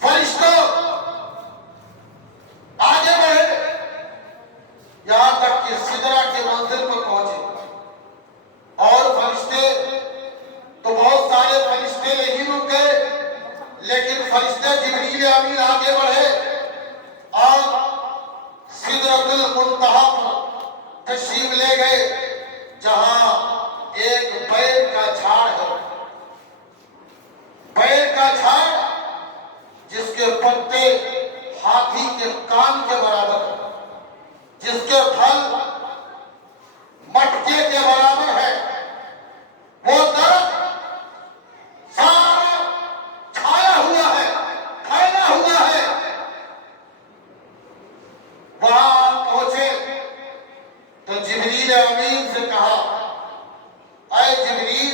فرشتوں آگے بڑھے، یہاں تک کہ سدرہ کے منزل پر پہنچے، اور فرشتے تو بہت سارے فرشتے نہیں رک گئے، لیکن فرشتے جبریل امین آگے بڑھے اور سدرۃ المنتہا پر تشریف لے گئے، جہاں ایک بیر کا جھاڑ ہے، بیر کا جھاڑ جس کے پتے ہاتھی کے کان کے برابر ہے، جس کے پھل مٹکے کے برابر ہے، وہ درخت سارا چھایا ہوا ہے، پھیلا ہوا ہے۔ وہاں پہنچے تو جبریل امین سے کہا، اے جبریل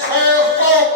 600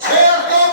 600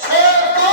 600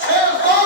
600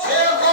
600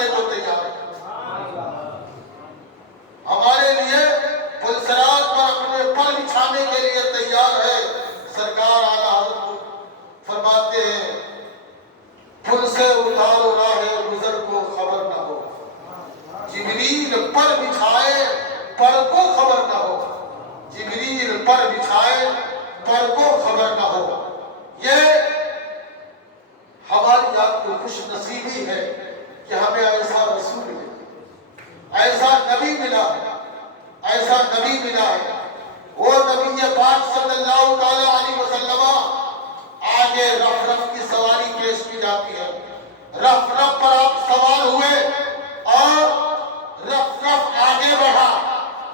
بچھانے کو تیار ہے، ہمارے لیے پلسرات پر اپنے پر بچھانے کے لیے تیار ہے۔ سرکار اعلیٰ حضرت فرماتے ہیں پل سے اتارو راہ گزر کو خبر نہ ہو، جبریل پر بچھائے پر کو خبر نہ ہو، جبریل پر بچھائے پر کو خبر نہ ہو۔ یہ ہماری آپ کو خوش نصیبی ہے کہ ہمیں ایسا رسول ملا، ایسا نبی ملا ہے، ایسا نبی ملا ہے۔ وہ نبی پاک صلی اللہ تعالی علیہ وسلم آگے رف رف کی سواری پیش کی جاتی ہے، رف رف پر آپ سوار ہوئے اور رف رف آگے بڑھا،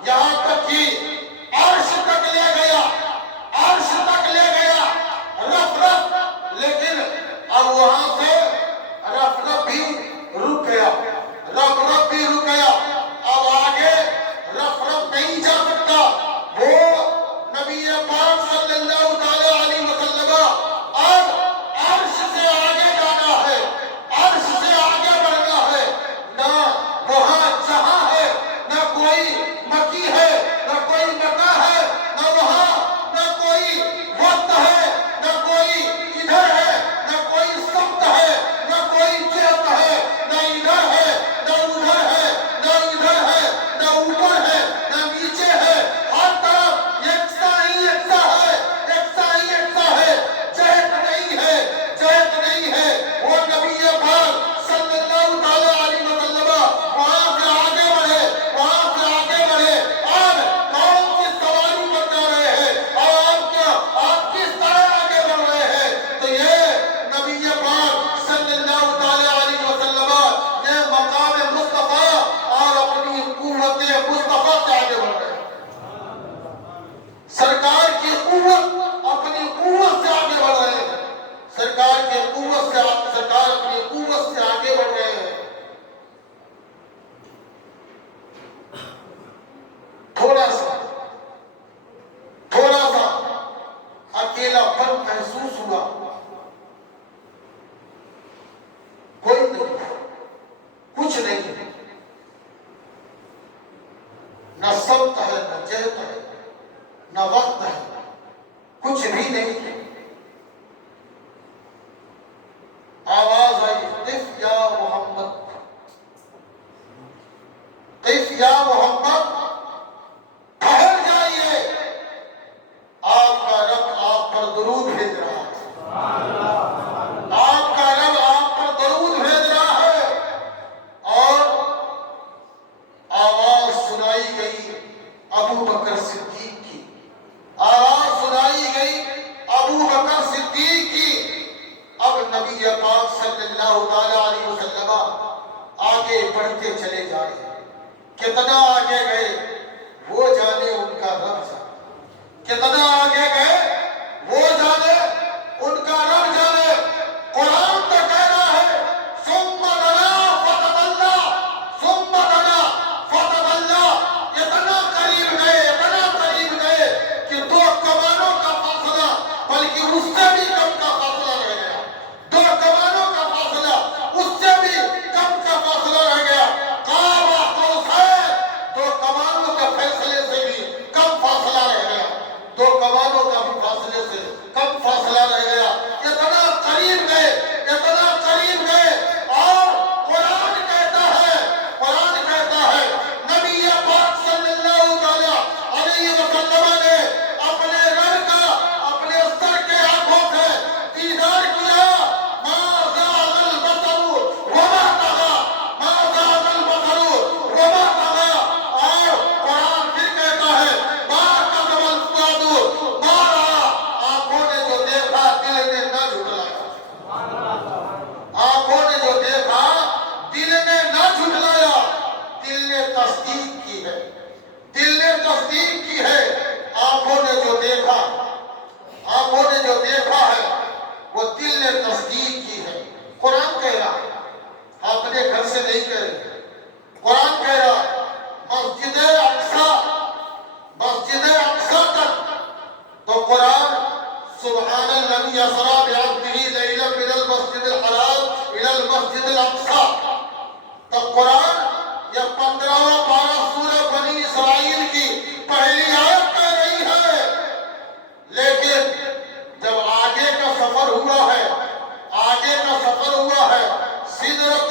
یہاں تک کہ عرش تک لے گیا، عرش تک لے گیا رف رف، لیکن اب وہاں سے رف رف بھی رک گیا، رف رف بھی رک گیا، اب آگے رف رف نہیں جا سکتا۔ وہ نبی پاک صلی اللہ تعالی علیہ وسلم اب عرش سے آگے جانا ہے، عرش سے آگے بڑھنا ہے، نہ وہاں جہاں ہے نہ کوئی مکی ہے، نہ کوئی مکہ ہے، نہ وہاں نہ کوئی وقت ہے، نہ کوئی ادھر ہے، نہ کوئی سمت ہے، نہ کوئی جہت ہے، نہ ادھر ہے نہ ادھر ہے، نہ ادھر ہے نہ اوپر ہے نہ نیچے ہے، ہر طرف یکساں ہی یکساں ہے، یکساں ہی یکساں ہے، جہت نہیں ہے، جہت نہیں ہے۔ وہ نبی پاک صلی اللہ تعالی علیہ وسلم وہاں سے آگے بڑھے، وہاں سے آگے بڑھے، اور قوم کی سواری پر جا رہے ہیں، اور آپ کس طرح آگے بڑھ رہے ہیں؟ تو یہ نبی پاک صلی اللہ تعالی علیہ وسلم یہ مقام مصطفیٰ اور اپنی قوت مصطفیٰ سے آگے بڑھ رہے ہیں، سرکار کی قوت اپنی قوت سے آگے بڑھ رہے ہیں، سرکار کی قوت سے سرکار اپنی قوت سے آگے بڑھ رہے ہیں۔ تھوڑا سا اکیلا پن محسوس ہوا، کوئی نہیں، کچھ نہیں، نہ سمت ہے نہ جہت ہے نہ وقت ہے، کچھ بھی نہیں۔ آواز آئی قف یا محمد، قف یا محمد، ٹھہر جائیے، آپ کا رب آپ پر درود بھیج رہا ہے، آپ کا رب آپ پر درود بھیج رہا ہے۔ اور آواز سنائی گئی ابو بکر صدیق کی، آواز سنائی گئی ابو بکر صدیق کی۔ اب نبی پاک صلی اللہ تعالی علیہ وسلم آگے بڑھتے چلے جا رہے ہیں، کتنا آگے گئے وہ جانے، ان کا رب جانے، کتنا آگے گئے وہ جانے، ان کا رب جانے۔ قرآن تو کہہ رہا ہے ثم دنا فتدلی، ثم دنا فتدلی، اتنا قریب گئے، اتنا قریب گئے کہ دو کمانوں کا فاصلہ، بلکہ اس سے بھی کم کا فاصلہ رہ گیا، دو کمانوں کا فاصلہ، اس سے بھی کم کا فاصلہ رہ گیا۔ قاب قوسین، دو کمانوں کے فیصلے سے بھی کم فاصلہ رہ گیا، دو قرآن یہ 15واں پارہ سورہ بنی اسرائیل کی پہلی آیت کہہ رہی ہے، لیکن جب آگے کا سفر ہوا ہے، سدرۃ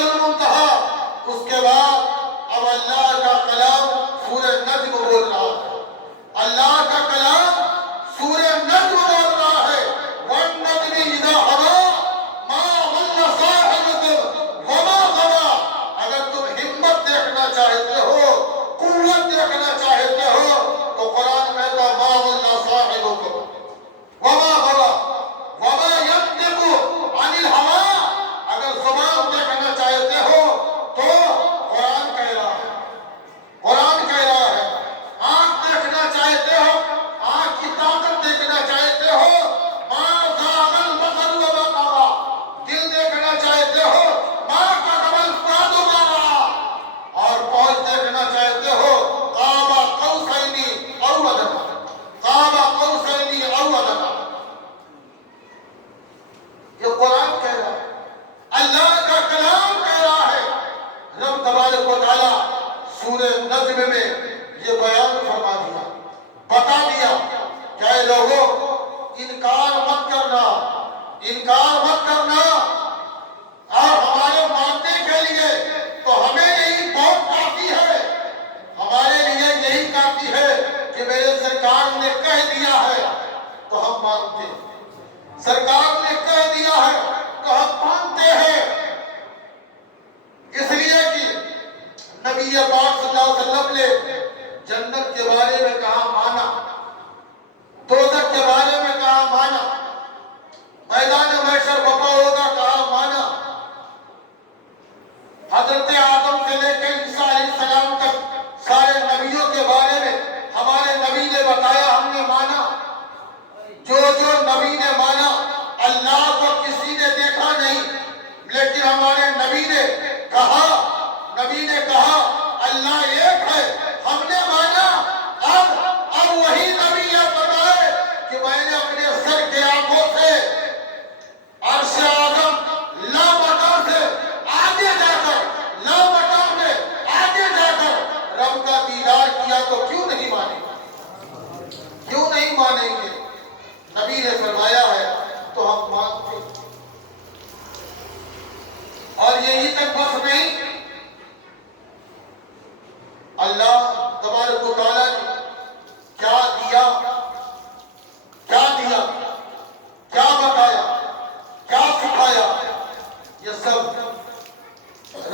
المنتہا، اس کے بعد اب اللہ کا کلام سورہ نجم بول رہا ہے، اللہ کا کلام سورہ نجم بول رہا ہے، وَالنَّجْمِ إِذَا هَوَىٰ مَا ضَلَّ صَاحِبُكُمْ وَمَا غَوَىٰ۔ اگر تم ہمت دیکھنا چاہتے ہو، قوت دیکھنا چاہتے ہو، تو قرآن کہتا مَا ضَلَّ صَاحِبُكُمْ وَمَا غَوَىٰ وَمَا يَنطِقُ عَنِ الْهَوَىٰ۔ اگر زبان دیکھنا چاہتے ہو تو قرآن کہہ رہا ہے، آنکھ دیکھنا چاہتے ہو، آنکھ کی طاقت دیکھنا چاہتے ہو، مَا زَاغَ الْبَصَرُ وَمَا طَغَىٰ۔ دل دیکھنا چاہتے ہو، مَا كَذَبَ الْفُؤَادُ مَا رَأَىٰ۔ اور پہنچ دیکھنا چاہتے ہو، قَابَ قَوْسَيْنِ أَوْ أَدْنَىٰ۔ یہ قرآن کہہ رہا ہے، اللہ کا کلام کہہ رہا ہے۔ رب تبارک و تعالیٰ سورہ نجم میں یہ بیان فرما دیا، بتا دیا کہ اے لوگوں انکار مت کرنا اور ہمارے ماننے کے لیے تو ہمیں یہی بہت کافی ہے، ہمارے لیے یہی کافی ہے کہ میرے سرکار نے کہہ دیا ہے تو ہم مانتے ہیں، سرکار نے کہہ دیا ہے تو ہم مانتے ہیں، اس لیے کہ نبی پاک صلی اللہ علیہ وسلم نے جنت کے بارے میں کہا مانا، دوزخ کے بارے میں کہا مانا، میدان محشر وقوع ہوگا کہا مانا، حضرت آدم سے لے کر عیسیٰ علیہ السلام تک سارے نبیوں کے بارے میں ہمارے نبی نے بتایا، ہم نے مانا۔ جو نبی نے مانا، اللہ کو کسی نے دیکھا نہیں، لیکن ہمارے نبی نے کہا اللہ ایک ہے، ہم نے مانا۔ اب وہی نبی یہ فرمائے کہ میں نے اپنے سر کے آنکھوں سے عرش اعظم لامکان سے آگے جا کر رب کا دیدار کیا، تو کیوں نہیں مانیں گے؟ نبی نے فرمایا ہے تو ہم مانتے ہیں۔ اور یہی تک بس نہیں، اللہ تبارک و تعالیٰ نے کیا دیا، کیا بتایا، کیا سکھایا، یہ سب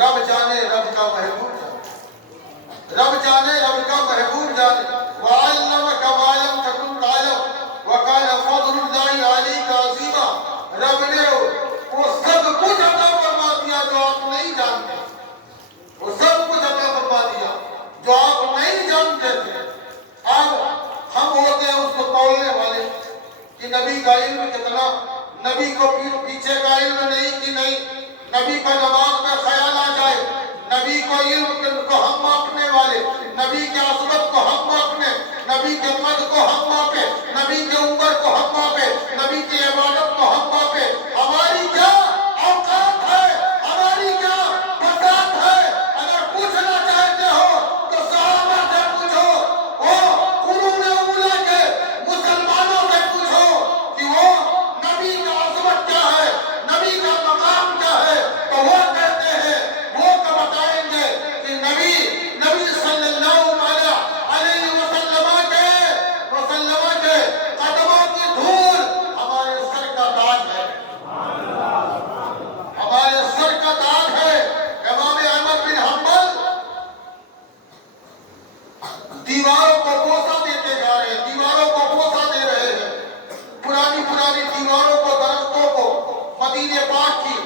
رب جانے، رب کا محبوب جانے۔ وَعَلَّمَكَ مَا لَمْ تَكُنْ تَعْلَمُ وَكَانَ فَضْلُ اللَّهِ عَلَيْكَ عَظِيمًا۔ رب نے وہ سب کچھ عطا فرما دیا جو آپ نہیں جانتے، جو آپ نہیں جانتے تھے۔ اب ہم ہوتے ہیں اس کو تولنے والے کہ نبی کا علم کتنا، نبی کو پیچھے کا علم نہیں کہ نہیں، نبی کا نماز کا خیال آ جائے، نبی کو علم کو ہم ماپنے والے، نبی کے عظمت کو ہم ماپنے، نبی کے قد کو ہم ماپے، نبی کے عمر کو ہم ماپے، نبی کی عبادت کو ہم ماپے۔ ہماری کیا اوقات ہے، ہماری کیا بساط ہے؟ اگر پوچھنا چاہتے ہو تو صحابہ سے پوچھو، قرون اولیٰ کے مسلمانوں سے پوچھو کہ وہ نبی کا عظمت کیا ہے، نبی کا مقام کیا ہے، تو وہ کہتے ہیں، وہ بتائیں گے کہ نبی صلی اللہ علیہ وسلم کے قدموں کی دھول ہمارے سر کا تاج ہے، ہمارے سر کا تاج ہے۔ امام احمد بن حنبل دیواروں کو بوسہ دیتے جا رہے ہیں، دیواروں کو بوسہ دے رہے ہیں، پرانی دیواروں کو، درختوں کو، مدینے پاک کی۔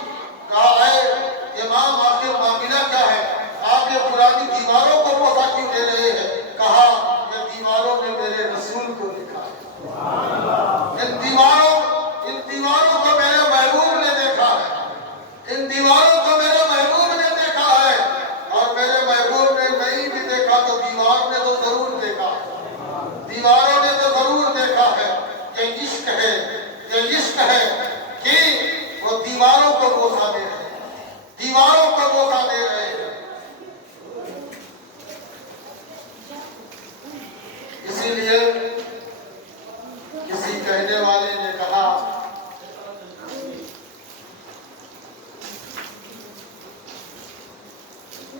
کہا اے امام آخر معاملہ کیا ہے، آپ یہ پرانی دیواروں کو بوسہ کیوں دے رہے ہیں؟ کہا یہ دیواروں میں میرے رسول کو دیکھا ہے، ان دیواروں کو میرے محبوب نے دیکھا ہے، ان دیواروں کو میرے محبوب نے دیکھا ہے، اور میرے محبوب نے نہیں بھی دیکھا تو دیوار نے تو ضرور دیکھا، دیواروں نے تو ضرور دیکھا ہے۔ یہ عشق ہے کہ وہ دیواروں کو بوسہ دے رہے ہیں،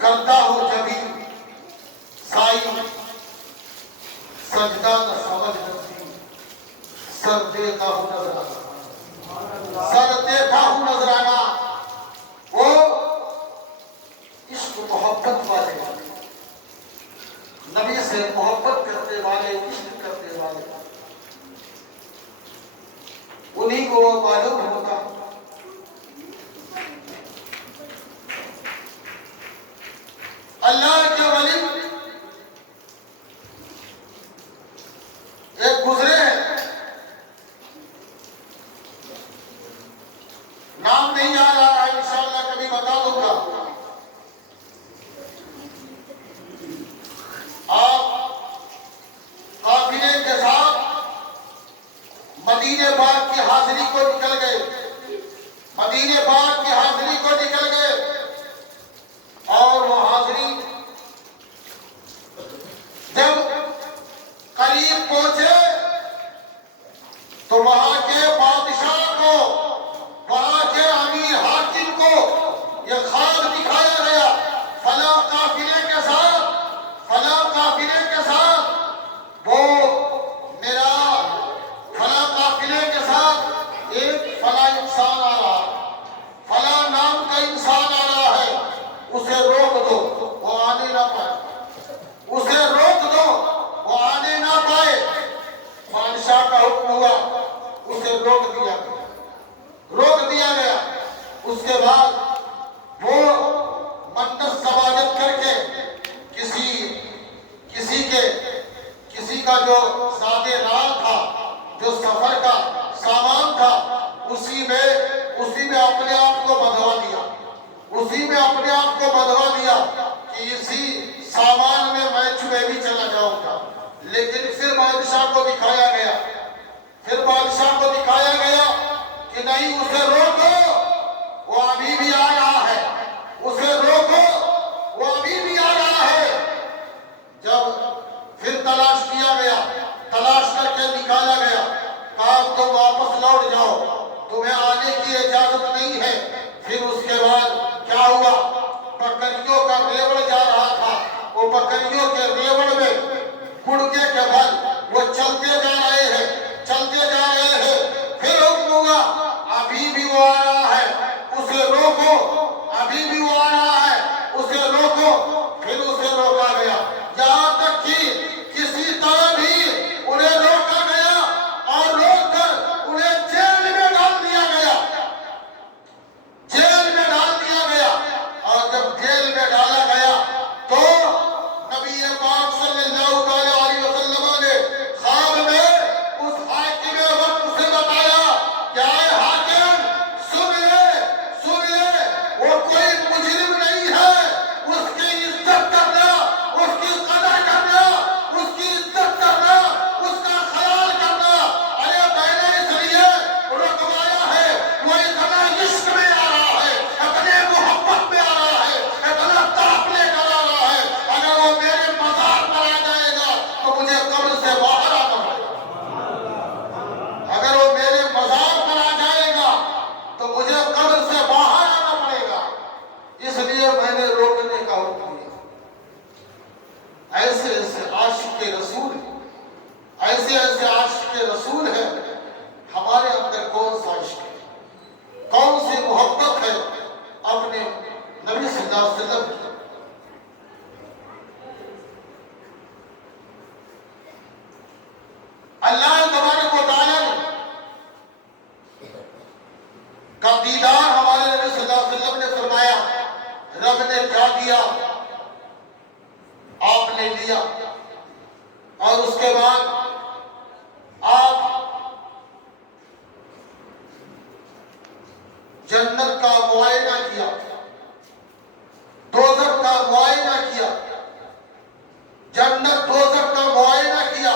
کرتا ہوں جبھی سائی سجدہ نہ سمجھ نصیب سر دیتا ہوں نظرانہ سر دیتا ہوں نظرانہ وہ عشق محبت والے نبی سے محبت کرنے والے عشق کرنے والے انہیں کو وہ معلوم ہوتا اللہ کے ولی ایک گزرے ہیں نام نہیں آ رہا ہے انشاءاللہ کبھی بتا دوں گا آپ قافلے کے ساتھ مدینے پاک کی حاضری کو نکل گئے مدینے پاک کی حاضری کو نکل گئے اور وہ حاضری جب قریب پہنچے تو وہاں کے بادشاہ کو وہاں کے امیر حاکم کو یہ خواب دکھایا گیا فلاں قافلے کے ساتھ وہ میرا فلاں قافلے کے ساتھ ایک فلاں انسان آ رہا فلاں نام کا انسان آ رہا ہے اسے روک دو وہ آنے نہ پائے اسے روک دو وہ آنے نہ پائے بادشاہ کا حکم ہوا اسے روک دیا گیا اس کے بعد وہ منت سماجت کر کے کسی کا جو سادے راہ تھا جو سفر کا سامان تھا اسی میں اپنے آپ کو بدھوا دیا کہ اسی سامان میں میں بھی چلا جاؤں گا لیکن پھر بادشاہ کو دکھایا گیا کہ نہیں اسے روکو وہ ابھی بھی آ رہا ہے اسے روکو وہ ابھی بھی آ رہا ہے جب پھر تلاش کیا گیا تلاش کر کے نکالا گیا کہا تم واپس لوٹ جاؤ تمہیں آنے کی اجازت نہیں ہے پھر اس کے بعد کیا ہوا بکریوں کا ریوڑ جا رہا تھا وہ بکریوں کے ریوڑ میں گڑکے کے بل وہ چلتے جا رہے ہیں پھر حکم ہوا ابھی بھی وہ آ رہا ہے اسے روکو ابھی بھی وہ آ رہا ہے اسے روکو پھر اسے روکا گیا یہاں تک کہ کسی طرح بھی انہیں روکا گیا اور روک کر انہیں جیل میں ڈال دیا گیا اور جب جیل میں ڈالا گیا تو نبی پاک صلی اللہ علیہ وسلم نے خواب میں اس حاکم وقت سے بتایا کہ اے حاکم سن لے وہ کوئی مجرم نہیں ہے اس کی عزت کرنا اس کی قدر کرنا اس کی عزت کرنا اس کا خیال کرنا ارے میں نے اس لیے رکوایا ہے وہ اتنا عشق میں آ رہا ہے اتنے محبت میں آ رہا ہے اتنا طرف لے کر آ رہا ہے اگر وہ میرے مزار پر آ جائے گا تو مجھے قبر سے باہر آنا پڑے گا اگر وہ میرے مزار پر آ جائے گا تو مجھے قبر سے باہر آنا پڑے گا اس لیے میں نے روکنے کا حکم دیا ایسے عاشق رسول ہیں ہمارے اندر کون سا عشق ہے کون سی محبت ہے اپنے نبی صلی اللہ علیہ وسلم کی اللہ تبارک و تعالیٰ کا دیدار ہمارے نبی صلی اللہ علیہ وسلم نے فرمایا رب نے کیا دیا آپ نے لیا اور اس کے بعد آپ جنت کا معائنہ کیا دوزخ کا معائنہ کیا جنت دوزخ کا معائنہ کیا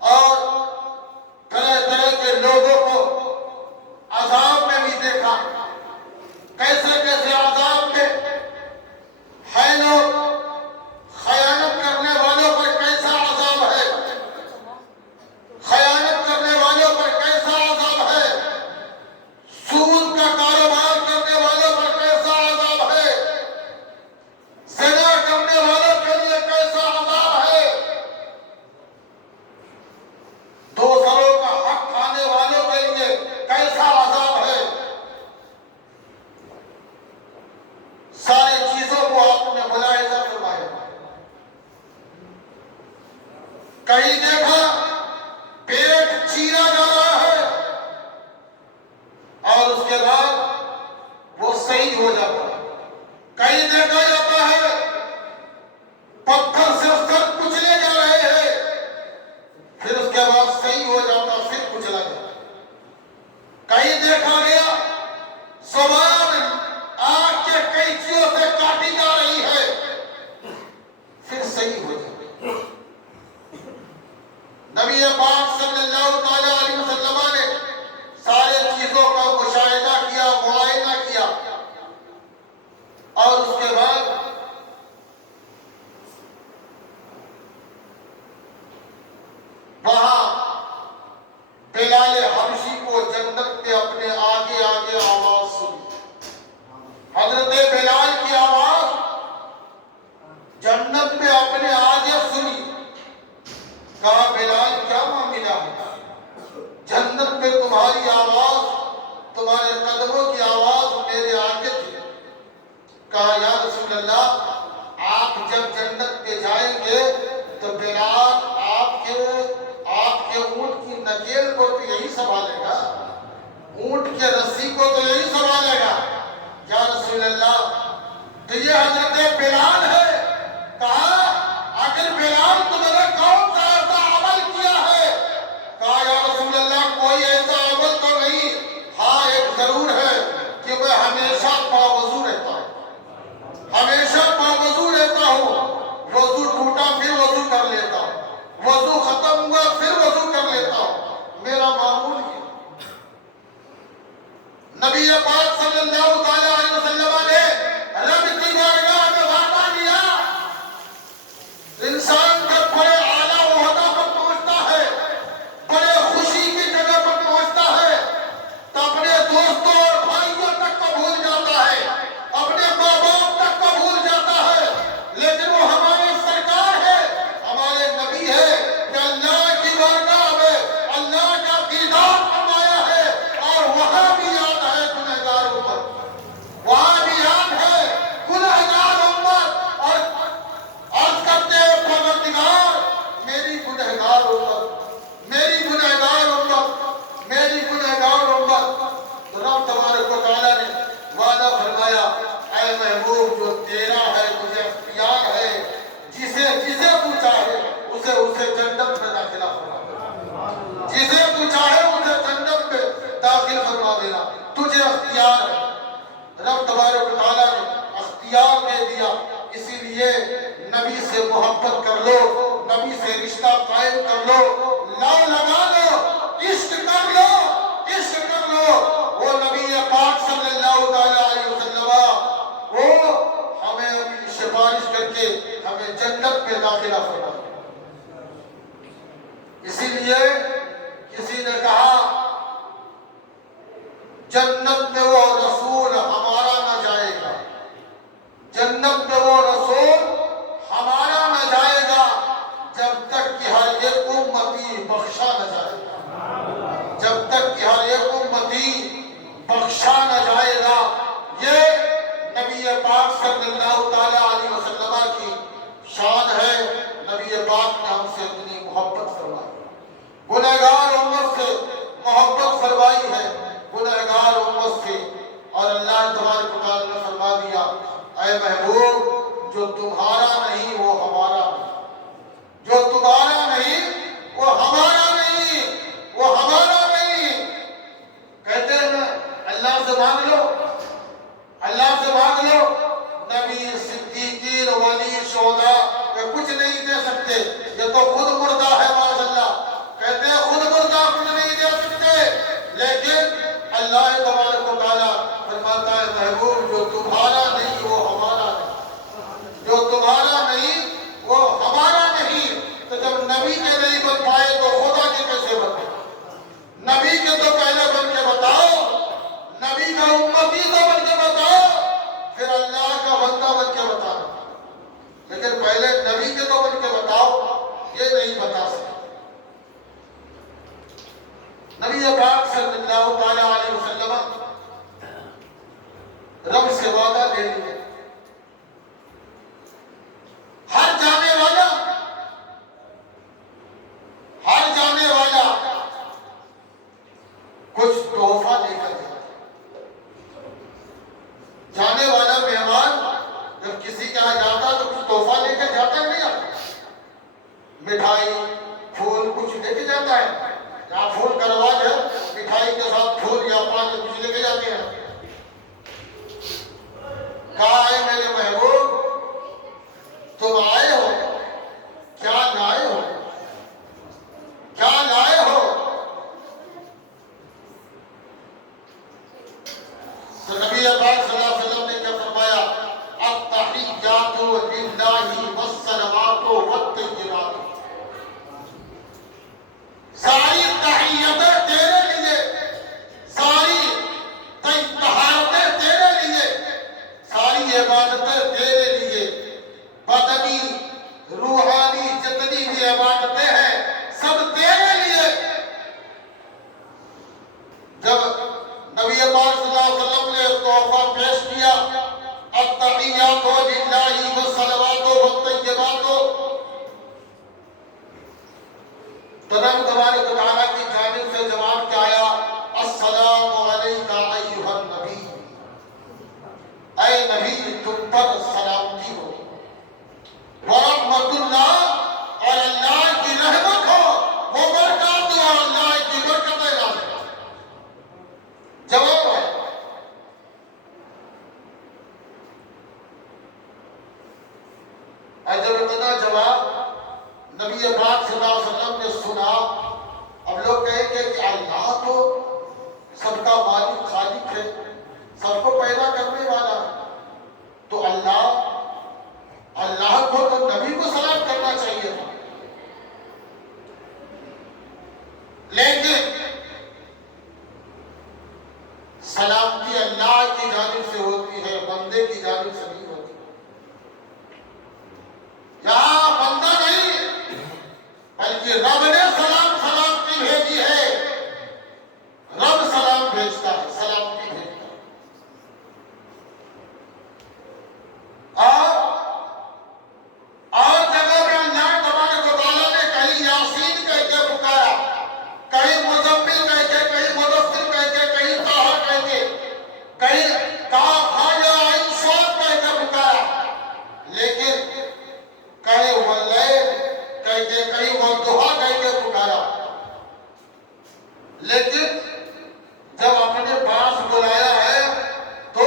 اور طرح طرح کے لوگوں کو عذاب میں بھی دیکھا کیسے کیسے عذاب میں ہے لوگ خیانت کرنے والوں پر کیسا عذاب ہے خیانت کرنے والوں پر کیسا عذاب ہے سود کا کاروبار کرنے والوں پر کہیں دیکھا پیٹ چیرا جا رہا ہے اور اس کے بعد وہ صحیح ہو جاتا ہے. کہیں دیکھا جاتا ہے پتھر سے سر کچلے جا رہے ہیں، پھر اس کے بعد صحیح ہو جاتا، پھر کچلا جاتا. کہیں دیکھا گیا زبان آگ کے قینچیوں سے کاٹی جا رہی ہے، پھر صحیح ہو جاتا. نبی پاک صلی اللہ تعالی علیہ وسلم نے سارے چیزوں کا مشاہدہ کیا، معائنہ کیا، اور اس کے بعد وہاں بلال حبشی کو جنت کے اپنے آگے آگے آواز سنی. حضرت بلال کی آواز جنت میں اپنے آگے سنی. کہا بلال کیا معاملہ ہے؟ جنت میں تمہاری آواز، تمہارے قدموں کی آواز میرے آگے تھی. کہا یا رسول اللہ، آپ جب جنت میں جائیں گے تو بلال آپ کے اونٹ کی نکیل کو تو یہی سنبھالے گا، اونٹ کے رسی کو تو یہی سنبھالے گا. یا رسول اللہ تو یہ حضرت بلال ہے. کہا اگر بلال تمہارا کون سا ایسا عمل کیا ہے؟ کہا یا رسول اللہ کوئی ایسا عمل تو نہیں، ہاں ایک ضرور ہے کہ میں ہمیشہ باوضو رہتا ہوں، ہمیشہ باوضو رہتا ہوں. وضو ٹوٹا پھر وضو کر لیتا ہوں، وضو ختم ہوا پھر وضو کر لیتا ہوں، میرا معمول ہے. نبی پاک صلی اللہ تعالی علیہ وسلم نے رب کی بارگاہ میں وعدہ لیا. انسان جب بڑے اعلیٰ عہدہ پر پہنچتا ہے، بڑے خوشی کی جگہ پر پہنچتا ہے، تو اپنے دوستوں اور بھائیوں تک کو بھول جاتا ہے، اپنے ماں باپ تک کو بھول جاتا ہے. لیکن وہ ہمارے سرکار ہے، ہمارے نبی ہے کہ اللہ کی بارگاہ میں اللہ کا دیدار فرمایا ہے، اور وہاں بھی یاد ہے گنہگار امت، وہاں بھی یاد ہے گنہگار امت. اور عرض کرتے ہیں پروردگار میری گنہگار امت، میری گنہگار امت، میری گنہگار امت. تو رب تبارک و تعالیٰ نے وعدہ فرمایا اے محبوب جو تیرا ہے تجھے اختیار ہے، جسے تو چاہے اسے جنت میں داخلہ فرما دینا، جسے تو چاہے اسے جنت میں داخل فرما دینا، تجھے اختیار ہے. رب تبارک و تعالیٰ نے اختیار دے دیا. اسی لیے نبی سے محبت کر لو، نبی سے رشتہ قائم کر لو، لو لگا لو، عشق کر لو، عشق کر لو. وہ نبی پاک صلی اللہ تعالی علیہ وسلم وہ ہمیں ابھی سفارش کر کے ہمیں جنت میں داخلہ فرما. اسی لیے کسی نے کہا جنت میں وہ رسول ہمارا نہ جائے گا، جنت میں وہ رسول ہمارا نہ جائے گا جب تک کہ ہر ایک امتی بخشا نہ جائے گا، جب تک کہ ہر ایک امتی بخشا نہ جائے گا. یہ نبی پاک صلی اللہ تعالی علیہ وسلم کی شان ہے. نبی پاک نے ہم سے اتنی محبت فرمائی، گنہگار امت سے محبت فرمائی ہے، گنہگار امت سے. اور اللہ تبارک و تعالیٰ نے فرما دیا اے محبوب جو تمہارا نہیں وہ ہمارا نہیں، جو تمہارا نہیں وہ ہمارا نہیں، وہ ہمارا نہیں. کہتے ہیں نا اللہ سے مانگ لو، اللہ سے مانگ لو. نبی، صدیقین، ولی، شہداء یہ کچھ نہیں دے سکتے، یہ تو خود مردہ ہے. ماشاء اللہ کہتے ہیں خود مردہ کچھ نہیں دے سکتے، لیکن اللہ تبارک و تعالیٰ فرماتا ہے محبوب جو تمہارا نہیں وہ ہمارا نہیں، جو تمہارا نہیں وہ ہمارا نہیں. تو جب نبی کے نہیں بن پائے تو خدا کے کیسے بنے؟ نبی کے تو پہلے بن کے بتاؤ، نبی کا امتی تو بن کے بتاؤ، پھر اللہ کا بندہ بن کے بتاؤ. لیکن پہلے نبی کے تو بن کے بتاؤ، یہ نہیں بتا سکتے. نبی پاک صلی اللہ تعالی علیہ وسلم رب سے وعدہ لے لیے. ہر جانے والا جاتا ہے، یہاں پھول کا رواج ہے، مٹھائی کے ساتھ پھول یا پانی کچھ لے کے جاتے ہیں. کہا ہے میرے محبوب تم آئے ہو، کیا لائے ہو، کیا لائے ہو؟ تو نبی پاک صلی اللہ علیہ وسلم نے کیا فرمایا؟ التحیات للہ والصلوات والطیبات، ساری تحیتیں تیرے لیے، ساری طہارتیں تیرے لیے، ساری عبادتیں تیرے لیے، بدنی روحانی جتنی بھی عبادتیں ہیں سب تیرے لیے. جب نبی پاک صلی اللہ علیہ وسلم نے تحفہ پیش کیا التحیات للہ والصلوات والطیبات، تو رب تبارک و تعالیٰ کی جانب سے جواب کیا آیا؟ السلام علیکہ ایھا النبی، اے نبی تم پر سلامتی ہو، ورحمت اللہ، اور اللہ کی رحمت ہو، وہ برکات اور اللہ کی برکتیں نازل ہو. جواب ہے جب اتنا جواب نبی پاک صلی اللہ علیہ وسلم نے سنا، اب لوگ کہیں گے کہ اللہ تو سب کا مالک خالق ہے، سب کو پیدا کرنے والا ہے، تو اللہ کو تو نبی کو سلام کرنا چاہیے تھا. لیکن سلامتی اللہ کی جانب سے ہوتی ہے، بندے کی جانب سے نہیں ہوتی. یہاں بندہ نہیں بلکہ رب نے سلامتی بھیجی ہے، رب سلام بھیجتا ہے، سلامتی بھیجتا ہے. اور جگہ پہ اللہ تبارک و تعالیٰ نے کہیں یاسین کہہ کے پکارا، کہیں مزمل کہہ کے، کہیں مدثر کہہ کے، کہیں طٰہٰ کہہ کے، کہیں کاف ہا یا عین صاد کہہ کے پکارا، لیکن کہیں واللیل کہہ کے، کہیں والضحیٰ کہہ کے پکارا. لیکن جب اپنے پاس بلایا ہے تو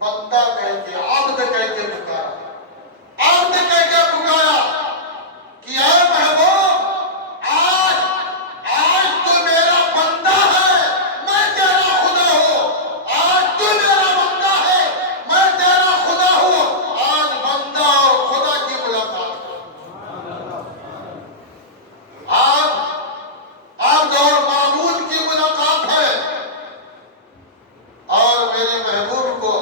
بندہ کہہ کے، عبد کہہ کے پکارا، عبد کہہ کے پکارا کہ اے محبوب آج تو میرا بندہ ہے، میں تیرا خدا ہوں. آج تو میرا بندہ ہے، میں تیرا خدا ہوں. آج بندہ اور خدا کی ملاقات ہے. آج عبد اور معبود کی ملاقات ہے. اور میرے محبوب کو،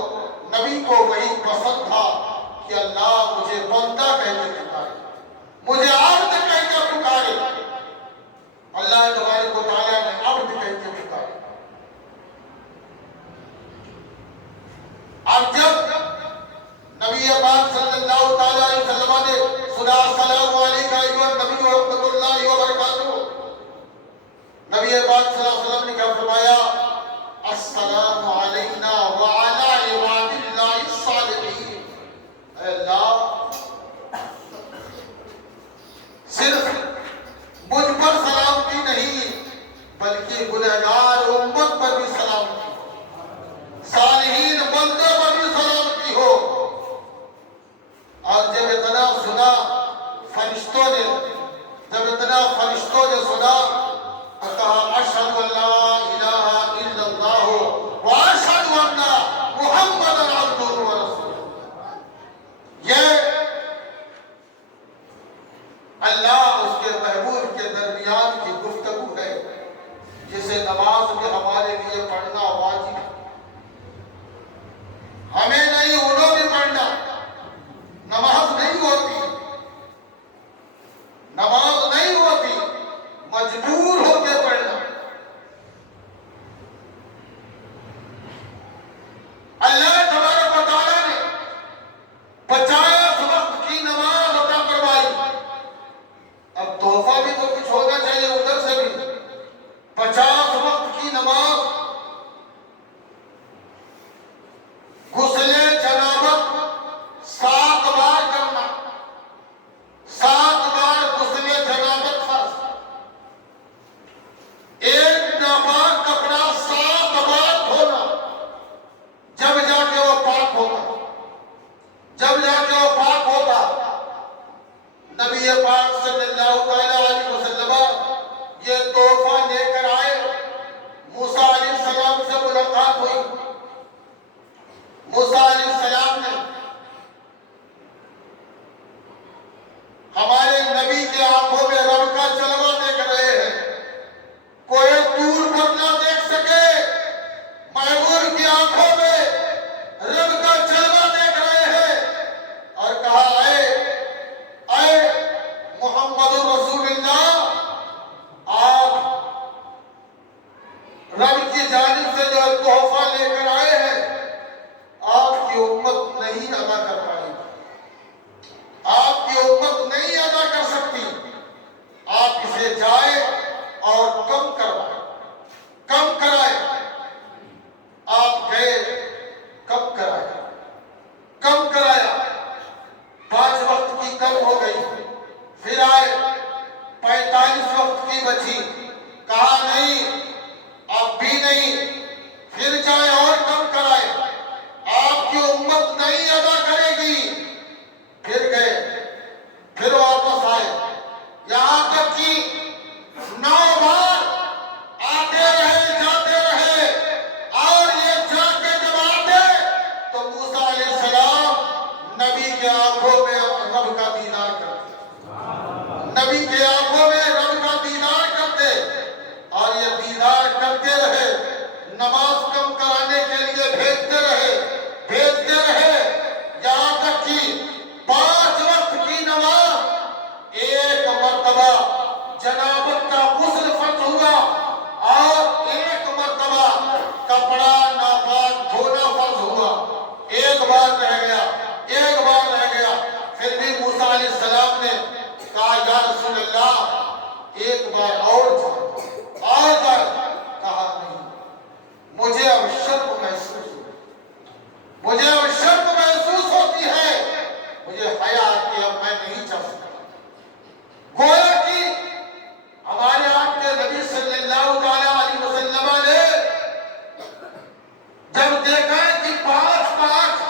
نبی کو وہی پسند تھا کہ اللہ مجھے بندہ کہہ کے پکارے، مجھے عبد کہہ کے پکارے. اللہ تبارک و تعالیٰ نے عبد کہہ کے پکارے. اب جب نبی پاک صلی اللہ تعالیٰ علیہ وسلم نے سنا السلام علیکہ ایھا النبی ورحمۃ اللہ وبرکاتہ، نبی پاک صلی اللہ علیہ وسلم نے کیا فرمایا؟ السلام علینا وعلی عباد اللہ الصالحین. اے اللہ صرف مجھ پر سلامتی نہیں بلکہ گنہگار امت پر بھی سلامتی ہو، صالحین بندوں پر بھی سلامتی ہو. اور جب اتنا سنا فرشتوں نے، جب اتنا فرشتوں نے سنا تو کہا اشہد ان لا الہ الا اللہ واشہد ان محمدا عبدہ ورسولہ. یہ اللہ اس کے محبوب کے درمیان کی گفتگو ہے جسے نماز میں ہمارے لیے پڑھنا واجب ہے. ہمیں نہیں، انہوں نے پڑھنا. نماز نہیں ہوتی، نماز نہیں ہوتی، مجبور نبی پاک صلی اللہ علیہ وسلم یہ تحفہ لے کر آئے. موسیٰ علیہ السلام سے ملاقات ہوئی. موسیٰ علیہ السلام نے ہمارے نبی کے آنکھوں میں رب کا جلوہ دیکھ رہے ہیں. کوئی دور پر نہ دیکھ سکے، محبوب کی آنکھوں میں رب کا جلوہ دیکھ رہے ہیں. اور کہا اے محمد رسول اللہ، آپ رب کی جانب سے جو تحفہ لے کر آئے ہیں، آپ کی امت نہیں ادا کر پائے گی، آپ کی امت نہیں ادا کر سکتی. آپ اسے جائے اور کم کرائے. آپ گئے، کم کرایا. 5 وقت کی کم ہو گئی. پھر آئے، 45 وقت کی بچی. کہا نہیں، اب بھی نہیں. پھر جائے اور کم کرائے. آپ کی امت نہیں ادا کرے گی. پھر گئے، پھر واپس آئے. یہاں تک کہ 9 بار آتے رہے، جاتے رہے. اور یہ جا کے جب آتے تو موسیٰ علیہ السلام نبی کے آنکھوں میں رب کا دیدار کرتے. نبی کے آنکھوں میں رب کا دیدار کرتے. اور یہ دیدار کرتے رہے. نماز کم کرانے کے لیے بھیجتے رہے. یہاں تک کہ 5 وقت کی نماز ایک مرتبہ جنابت کا غسل فرض ہوا اور ایک مرتبہ کپڑا ناپاک دھونا فرض ہوا. ایک بار رہ گیا. پھر بھی موسیٰ علیہ السلام نے کہا یا رسول اللہ ایک بار اور جائے. کہا نہیں، مجھے اب شرم محسوس ہوتی ہے. مجھے حیا کہ اب میں نہیں جا سکتا. گویا کہ ہمارے آپ کے نبی صلی اللہ علیہ وسلم نے جب دیکھا کہ 5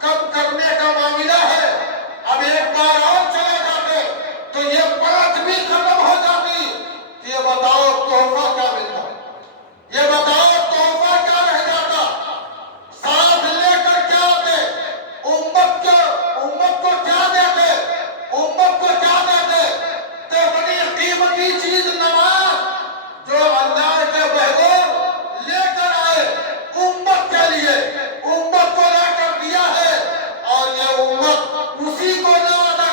کم کرنے کا معاملہ ہے، اب ایک بار اور چلے جاتے تو یہ 5 بھی ختم ہو جاتی. یہ بتاؤ تحفہ کیا ملتا، یہ بتاؤ تحفہ کیا رہ جاتا. ساتھ لے کر کیا آتے، امت کو کیا دیتے، تو بڑی قیمتی چیز نماز جو اللہ کے محبوب لے کر آئے امت کے لیے، امت کو لا کر دیا ہے. اور یہ امت اسی کو نہ ادا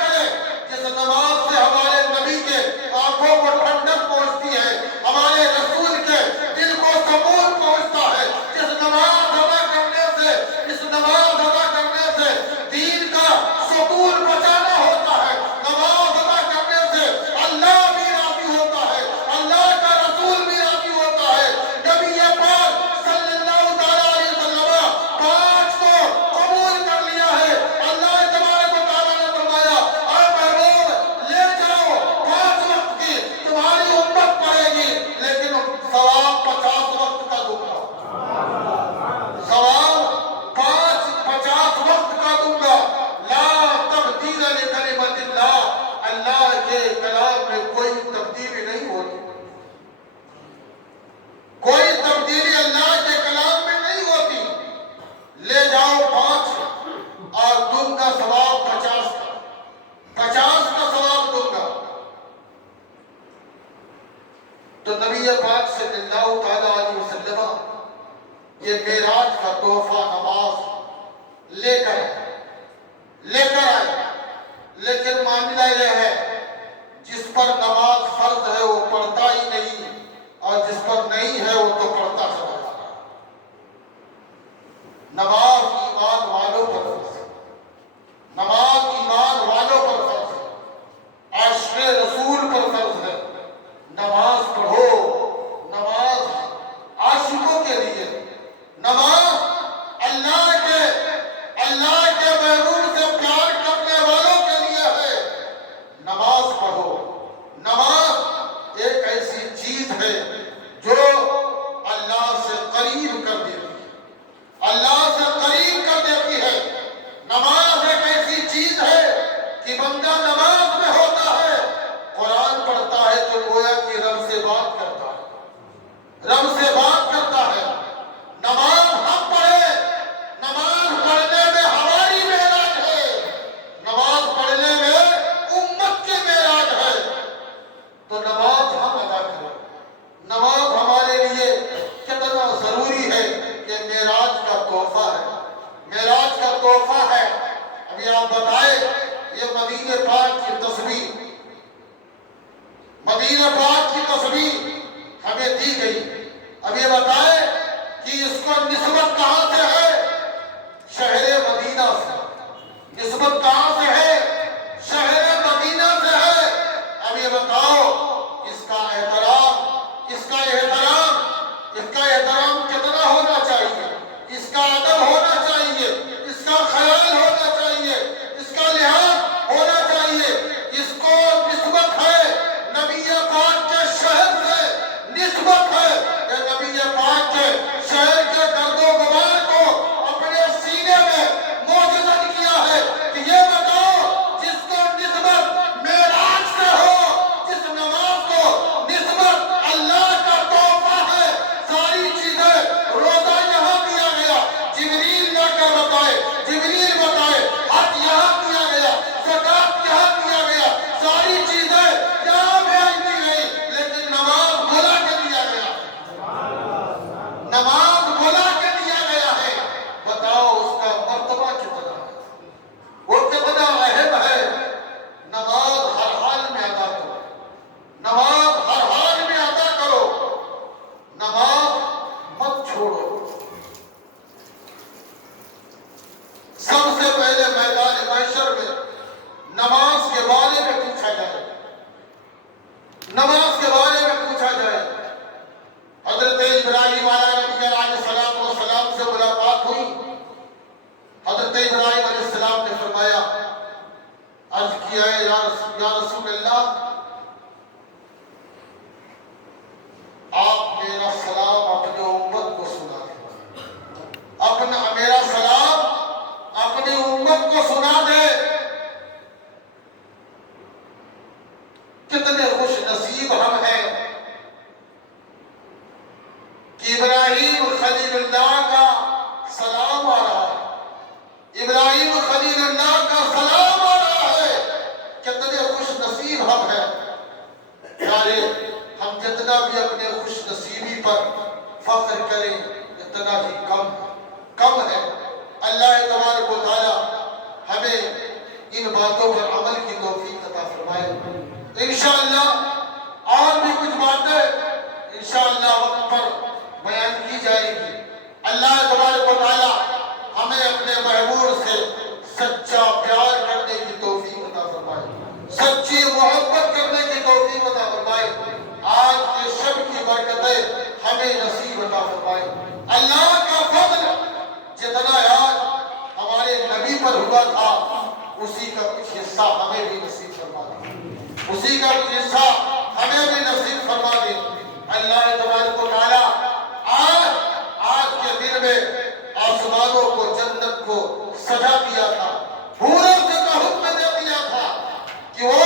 کرے جس نماز سے ہمارے نبی کے آنکھوں کو ٹھنڈک پہنچتی ہے، ہمارے رسول کے دل کو سکون پہنچتا ہے. جس نماز ادا کرنے سے دین کا ستون بچانا ہوتا ہے. نماز ادا کرنے سے اللہ بھی راضی ہوتا ہے، اللہ کا رسول بھی راضی ہوتا ہے. نبی پاک صلی اللہ علیہ وسلم 5 کو قبول کر لیا ہے. اللہ تبارک و تعالیٰ نے فرمایا اے محبوب لے جاؤ، 5 وقت کی تمہاری امت پڑے گی، لیکن ثواب 50 وقت کا دوں گا. ثواب 50 وقت کا دوں گا. لا تبدیل لکلمت اللہ، اللہ کے کلام میں کوئی تبدیلی نہیں ہوتی. کوئی تبدیلی اللہ کے کلام میں نہیں ہوتی. لے جاؤ 5 اور دوں گا ثواب 50 کا ثواب دوں گا. تو نبی پاک صلی اللہ علیہ وسلم یہ معراج کا تحفہ نماز لے کر آئے. لیکن معاملہ یہ ہے جس پر نماز فرض ہے وہ پڑھتا ہی نہیں، اور جس پر نہیں ہے وہ تو پڑھتا چلا جاتا ہے. نماز ایمان والوں پر فرض ہے، نماز ایمان والوں پر فرض ہے، عاشق رسول پر فرض ہے. نماز پڑھو. نماز عاشقوں کے لیے، نماز اللہ کے محبوب سے پیار کرنے والوں کے لیے ہے. نماز پڑھو. نماز ایک ایسی چیز ہے جو اللہ سے قریب کر دیتی ہے، اللہ سے قریب کر دیتی تو گویا کہ رب سے بات کرتا ہے، رب سے بات کرتا ہے۔ نماز ہم پڑھے، نماز پڑھنے میں ہماری معراج ہے، نماز پڑھنے میں امت کی معراج ہے۔ تو نماز ہم ادا کریں۔ نماز ہمارے لیے کتنا ضروری ہے کہ معراج کا تحفہ ہے، معراج کا تحفہ ہے۔ ابھی آپ بتائیں، یہ مدینہ پاک کی تصویر، مدینہ پاک کی تصویر ہمیں دی گئی۔ اب یہ بتائیں کہ اس کو نسبت کہاں سے ہے؟ شہر مدینہ سے۔ نسبت کہاں سے ہے؟ شہر مدینہ سے ہے۔ اب یہ بتاؤ، اس کا احترام، اس کا احترام، اس کا احترام کتنا ہونا چاہیے؟ اس کا ادب ہونا چاہیے، اس کا خیال ہونا چاہیے، اس کا لحاظ ہونا چاہیے۔ اس کو نسبت ہے نبی پاک کے شہر سے، نسبت ہے کہ نبی پاک کے شہر کے گرد و غبار کو اپنے سینے میں موجزن کیا ہے کہ یہ بتاؤ، جس کو نسبت معراج سے ہو، جس نماز کو نسبت اللہ کا تحفہ ہے، ساری چیزیں، روزہ یہاں دیا گیا، جبریل لا کر بتائے، جبریل بتائے، حج یہاں دیا گیا، زکات یہاں دیا گیا، ساری چیزیں یہاں بھیج دی گئی، لیکن نماز بلا کے دیا گیا، نماز بلا کے دیا گیا ہے۔ بتاؤ اس کا مرتبہ کتنا ہے، وہ کتنا اہم ہے۔ نماز ہر حال میں ادا کرو، نماز ہر حال میں ادا کرو، نماز مت چھوڑو۔ سب سے پہلے میدان محشر میں نماز کے بارے میں پوچھا جائے، نماز کے بارے میں پوچھا جائے۔ حضرت ابراہیم علیہ السلام سے ملاقات ہوئی۔ حضرت ابراہیم علیہ السلام نے فرمایا، عرض کیا ہے، یا رسول اللہ، آپ میرا سلام اپنے امت کو سنا دیں، اپنا میرا سلام اپنی امت کو سنا دے۔ کتنے خوش نصیب ہم ہیں کہ ابراہیم خلیل اللہ کا سلام آ رہا ہے، ابراہیم خلیل اللہ کا سلام آ رہا ہے۔ کتنے خوش نصیب ہم ہیں۔ پیارے، ہم جتنا بھی اپنے خوش نصیبی پر فخر کریں اتنا ہی کم ہے۔ اللہ تبارک و تعالی ہمیں ان باتوں پر عمل کی توفیق عطا فرمائے۔ انشاءاللہ اور بھی کچھ باتیں انشاءاللہ وقت پر بیان کی جائے گی۔ اللہ تبارک و تعالی ہمیں اپنے محبوب سے سچا پیار کرنے کی توفیق عطا فرمائے، سچی محبت کرنے کی توفیق عطا فرمائے۔ آج کے شب کی برکتیں ہمیں نصیب عطا فرمائے۔ اللہ کا فضل جتنا آج ہمارے نبی پر ہوا تھا، اسی کا کچھ حصہ ہمیں بھی نصیب فرما دے، اسی کا کچھ حصہ ہمیں بھی نصیب فرما دے۔ اللہ تبارک و تعالی آج کے دن میں آسمانوں کو، جنت کو سجا دیا تھا، حوروں سے کا حکم دے دیا تھا کہ وہ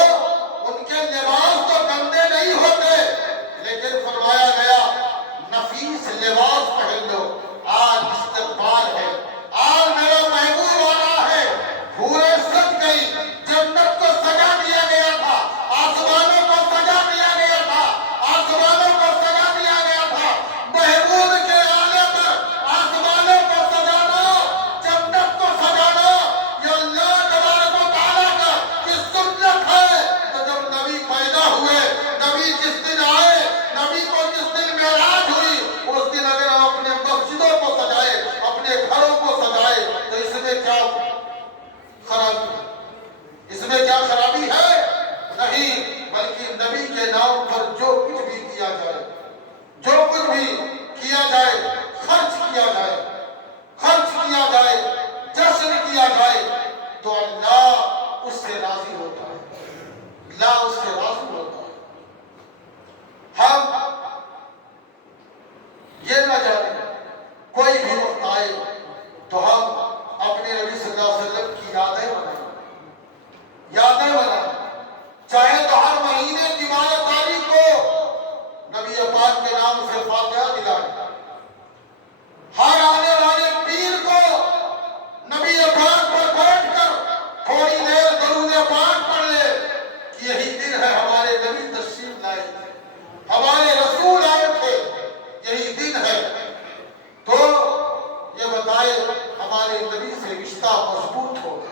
ان کے لباس تو گندے نہیں ہوتے، لیکن فرمایا گیا نفیس لباس پہن لو۔ آج استقبال ہے، آج میرا محبوب آ رہا ہے، حوریں سج گئی، جنت کو سجا دیا گیا تھا، آسمانوں کو سجا دیا گیا تھا، آسمانوں کو سجا دیا گیا تھا۔ محبوب کے آنے پر آسمانوں کو سجانا، جنت کو سجانا، یہ اللہ تبارک و تعالیٰ کا یہ سنت ہے۔ تو جب نبی پیدا ہوئے، نبی جس دن آئے، نبی کو جس دن معراج ہوئی، اس دن اگر ہم اپنے مسجدوں کو سجائے، اپنے گھروں کو سجائے، تو اس میں کیا خرابی ہے؟ اس میں کیا خرابی ہے؟ نہیں، بلکہ نبی کے نام پر جو کچھ بھی کیا جائے، جو کچھ بھی کیا جائے، خرچ کیا جائے، خرچ کیا جائے، جشن کیا جائے، تو اللہ اس سے راضی ہوتا ہے، اللہ اس سے راضی ہوتا ہے۔ ہم یہ نہ جانیں کوئی بھی وقت آئے تو ہم اپنے نبی صلی اللہ علیہ وسلم کی یادیں بنائیں، یادیں بنائیں، چاہے تو ہر مہینے کی 12 تاریخ کو ہمارے نبی سے رشتہ مضبوط ہوگا،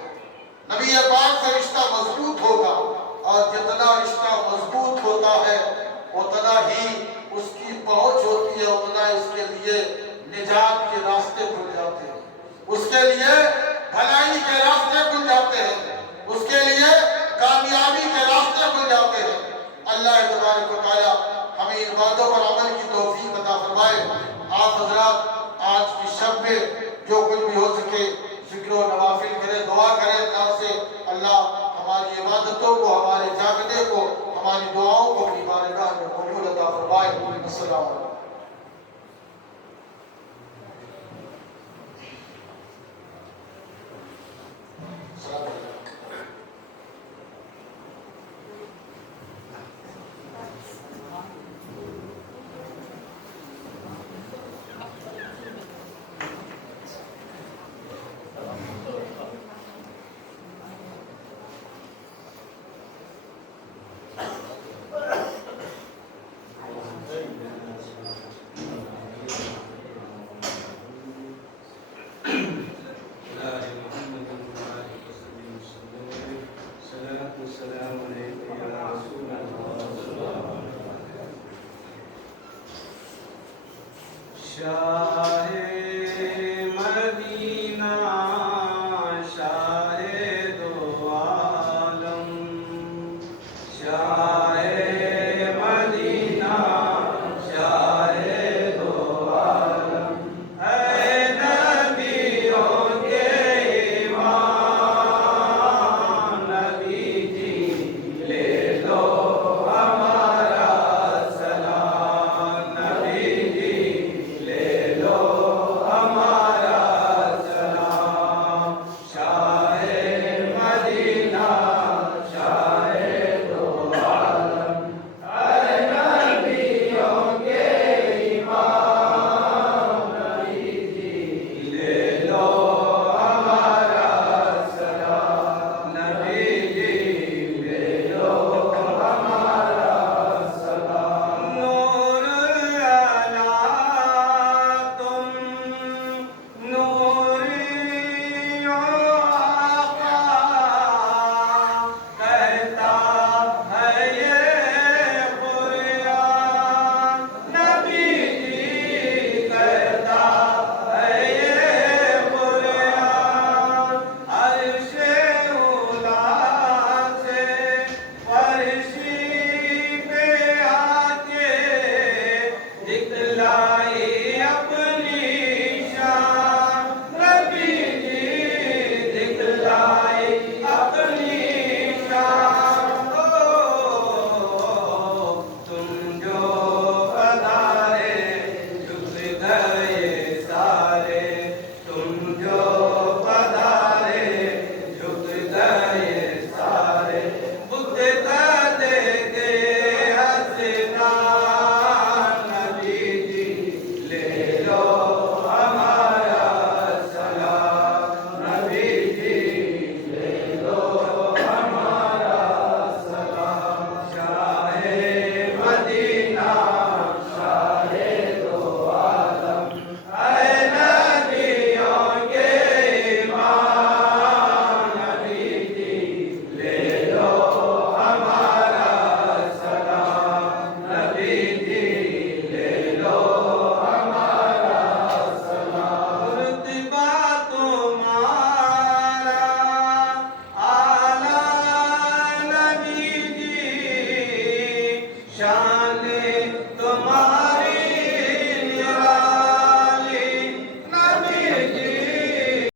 نبی پاک سے رشتہ مضبوط ہوگا، اور جتنا رشتہ مضبوط ہوتا ہے اتنا ہی اس کی پہنچ ہوتی ہے، اتنا اس کے لیے نجات کے راستے کھل جاتے ہیں، اس کے لیے بھلائی کے راستے کھل جاتے ہیں، اس کے لیے کامیابی کے راستے کھل جاتے ہیں۔ اللہ تبارک و تعالیٰ ہمیں ان باتوں پر عمل کی توفیق عطا فرمائے۔ آپ حضرات آج کی شب میں جو کچھ بھی ہو سکے ذکر و نوافل کریں، دعا کریں اللہ سے، اللہ ہماری عبادتوں کو، ہمارے جاگنے کو، ہماری دعاؤں کو اپنی بارگاہ میں قبول عطا فرمائے۔ السلام علیکم۔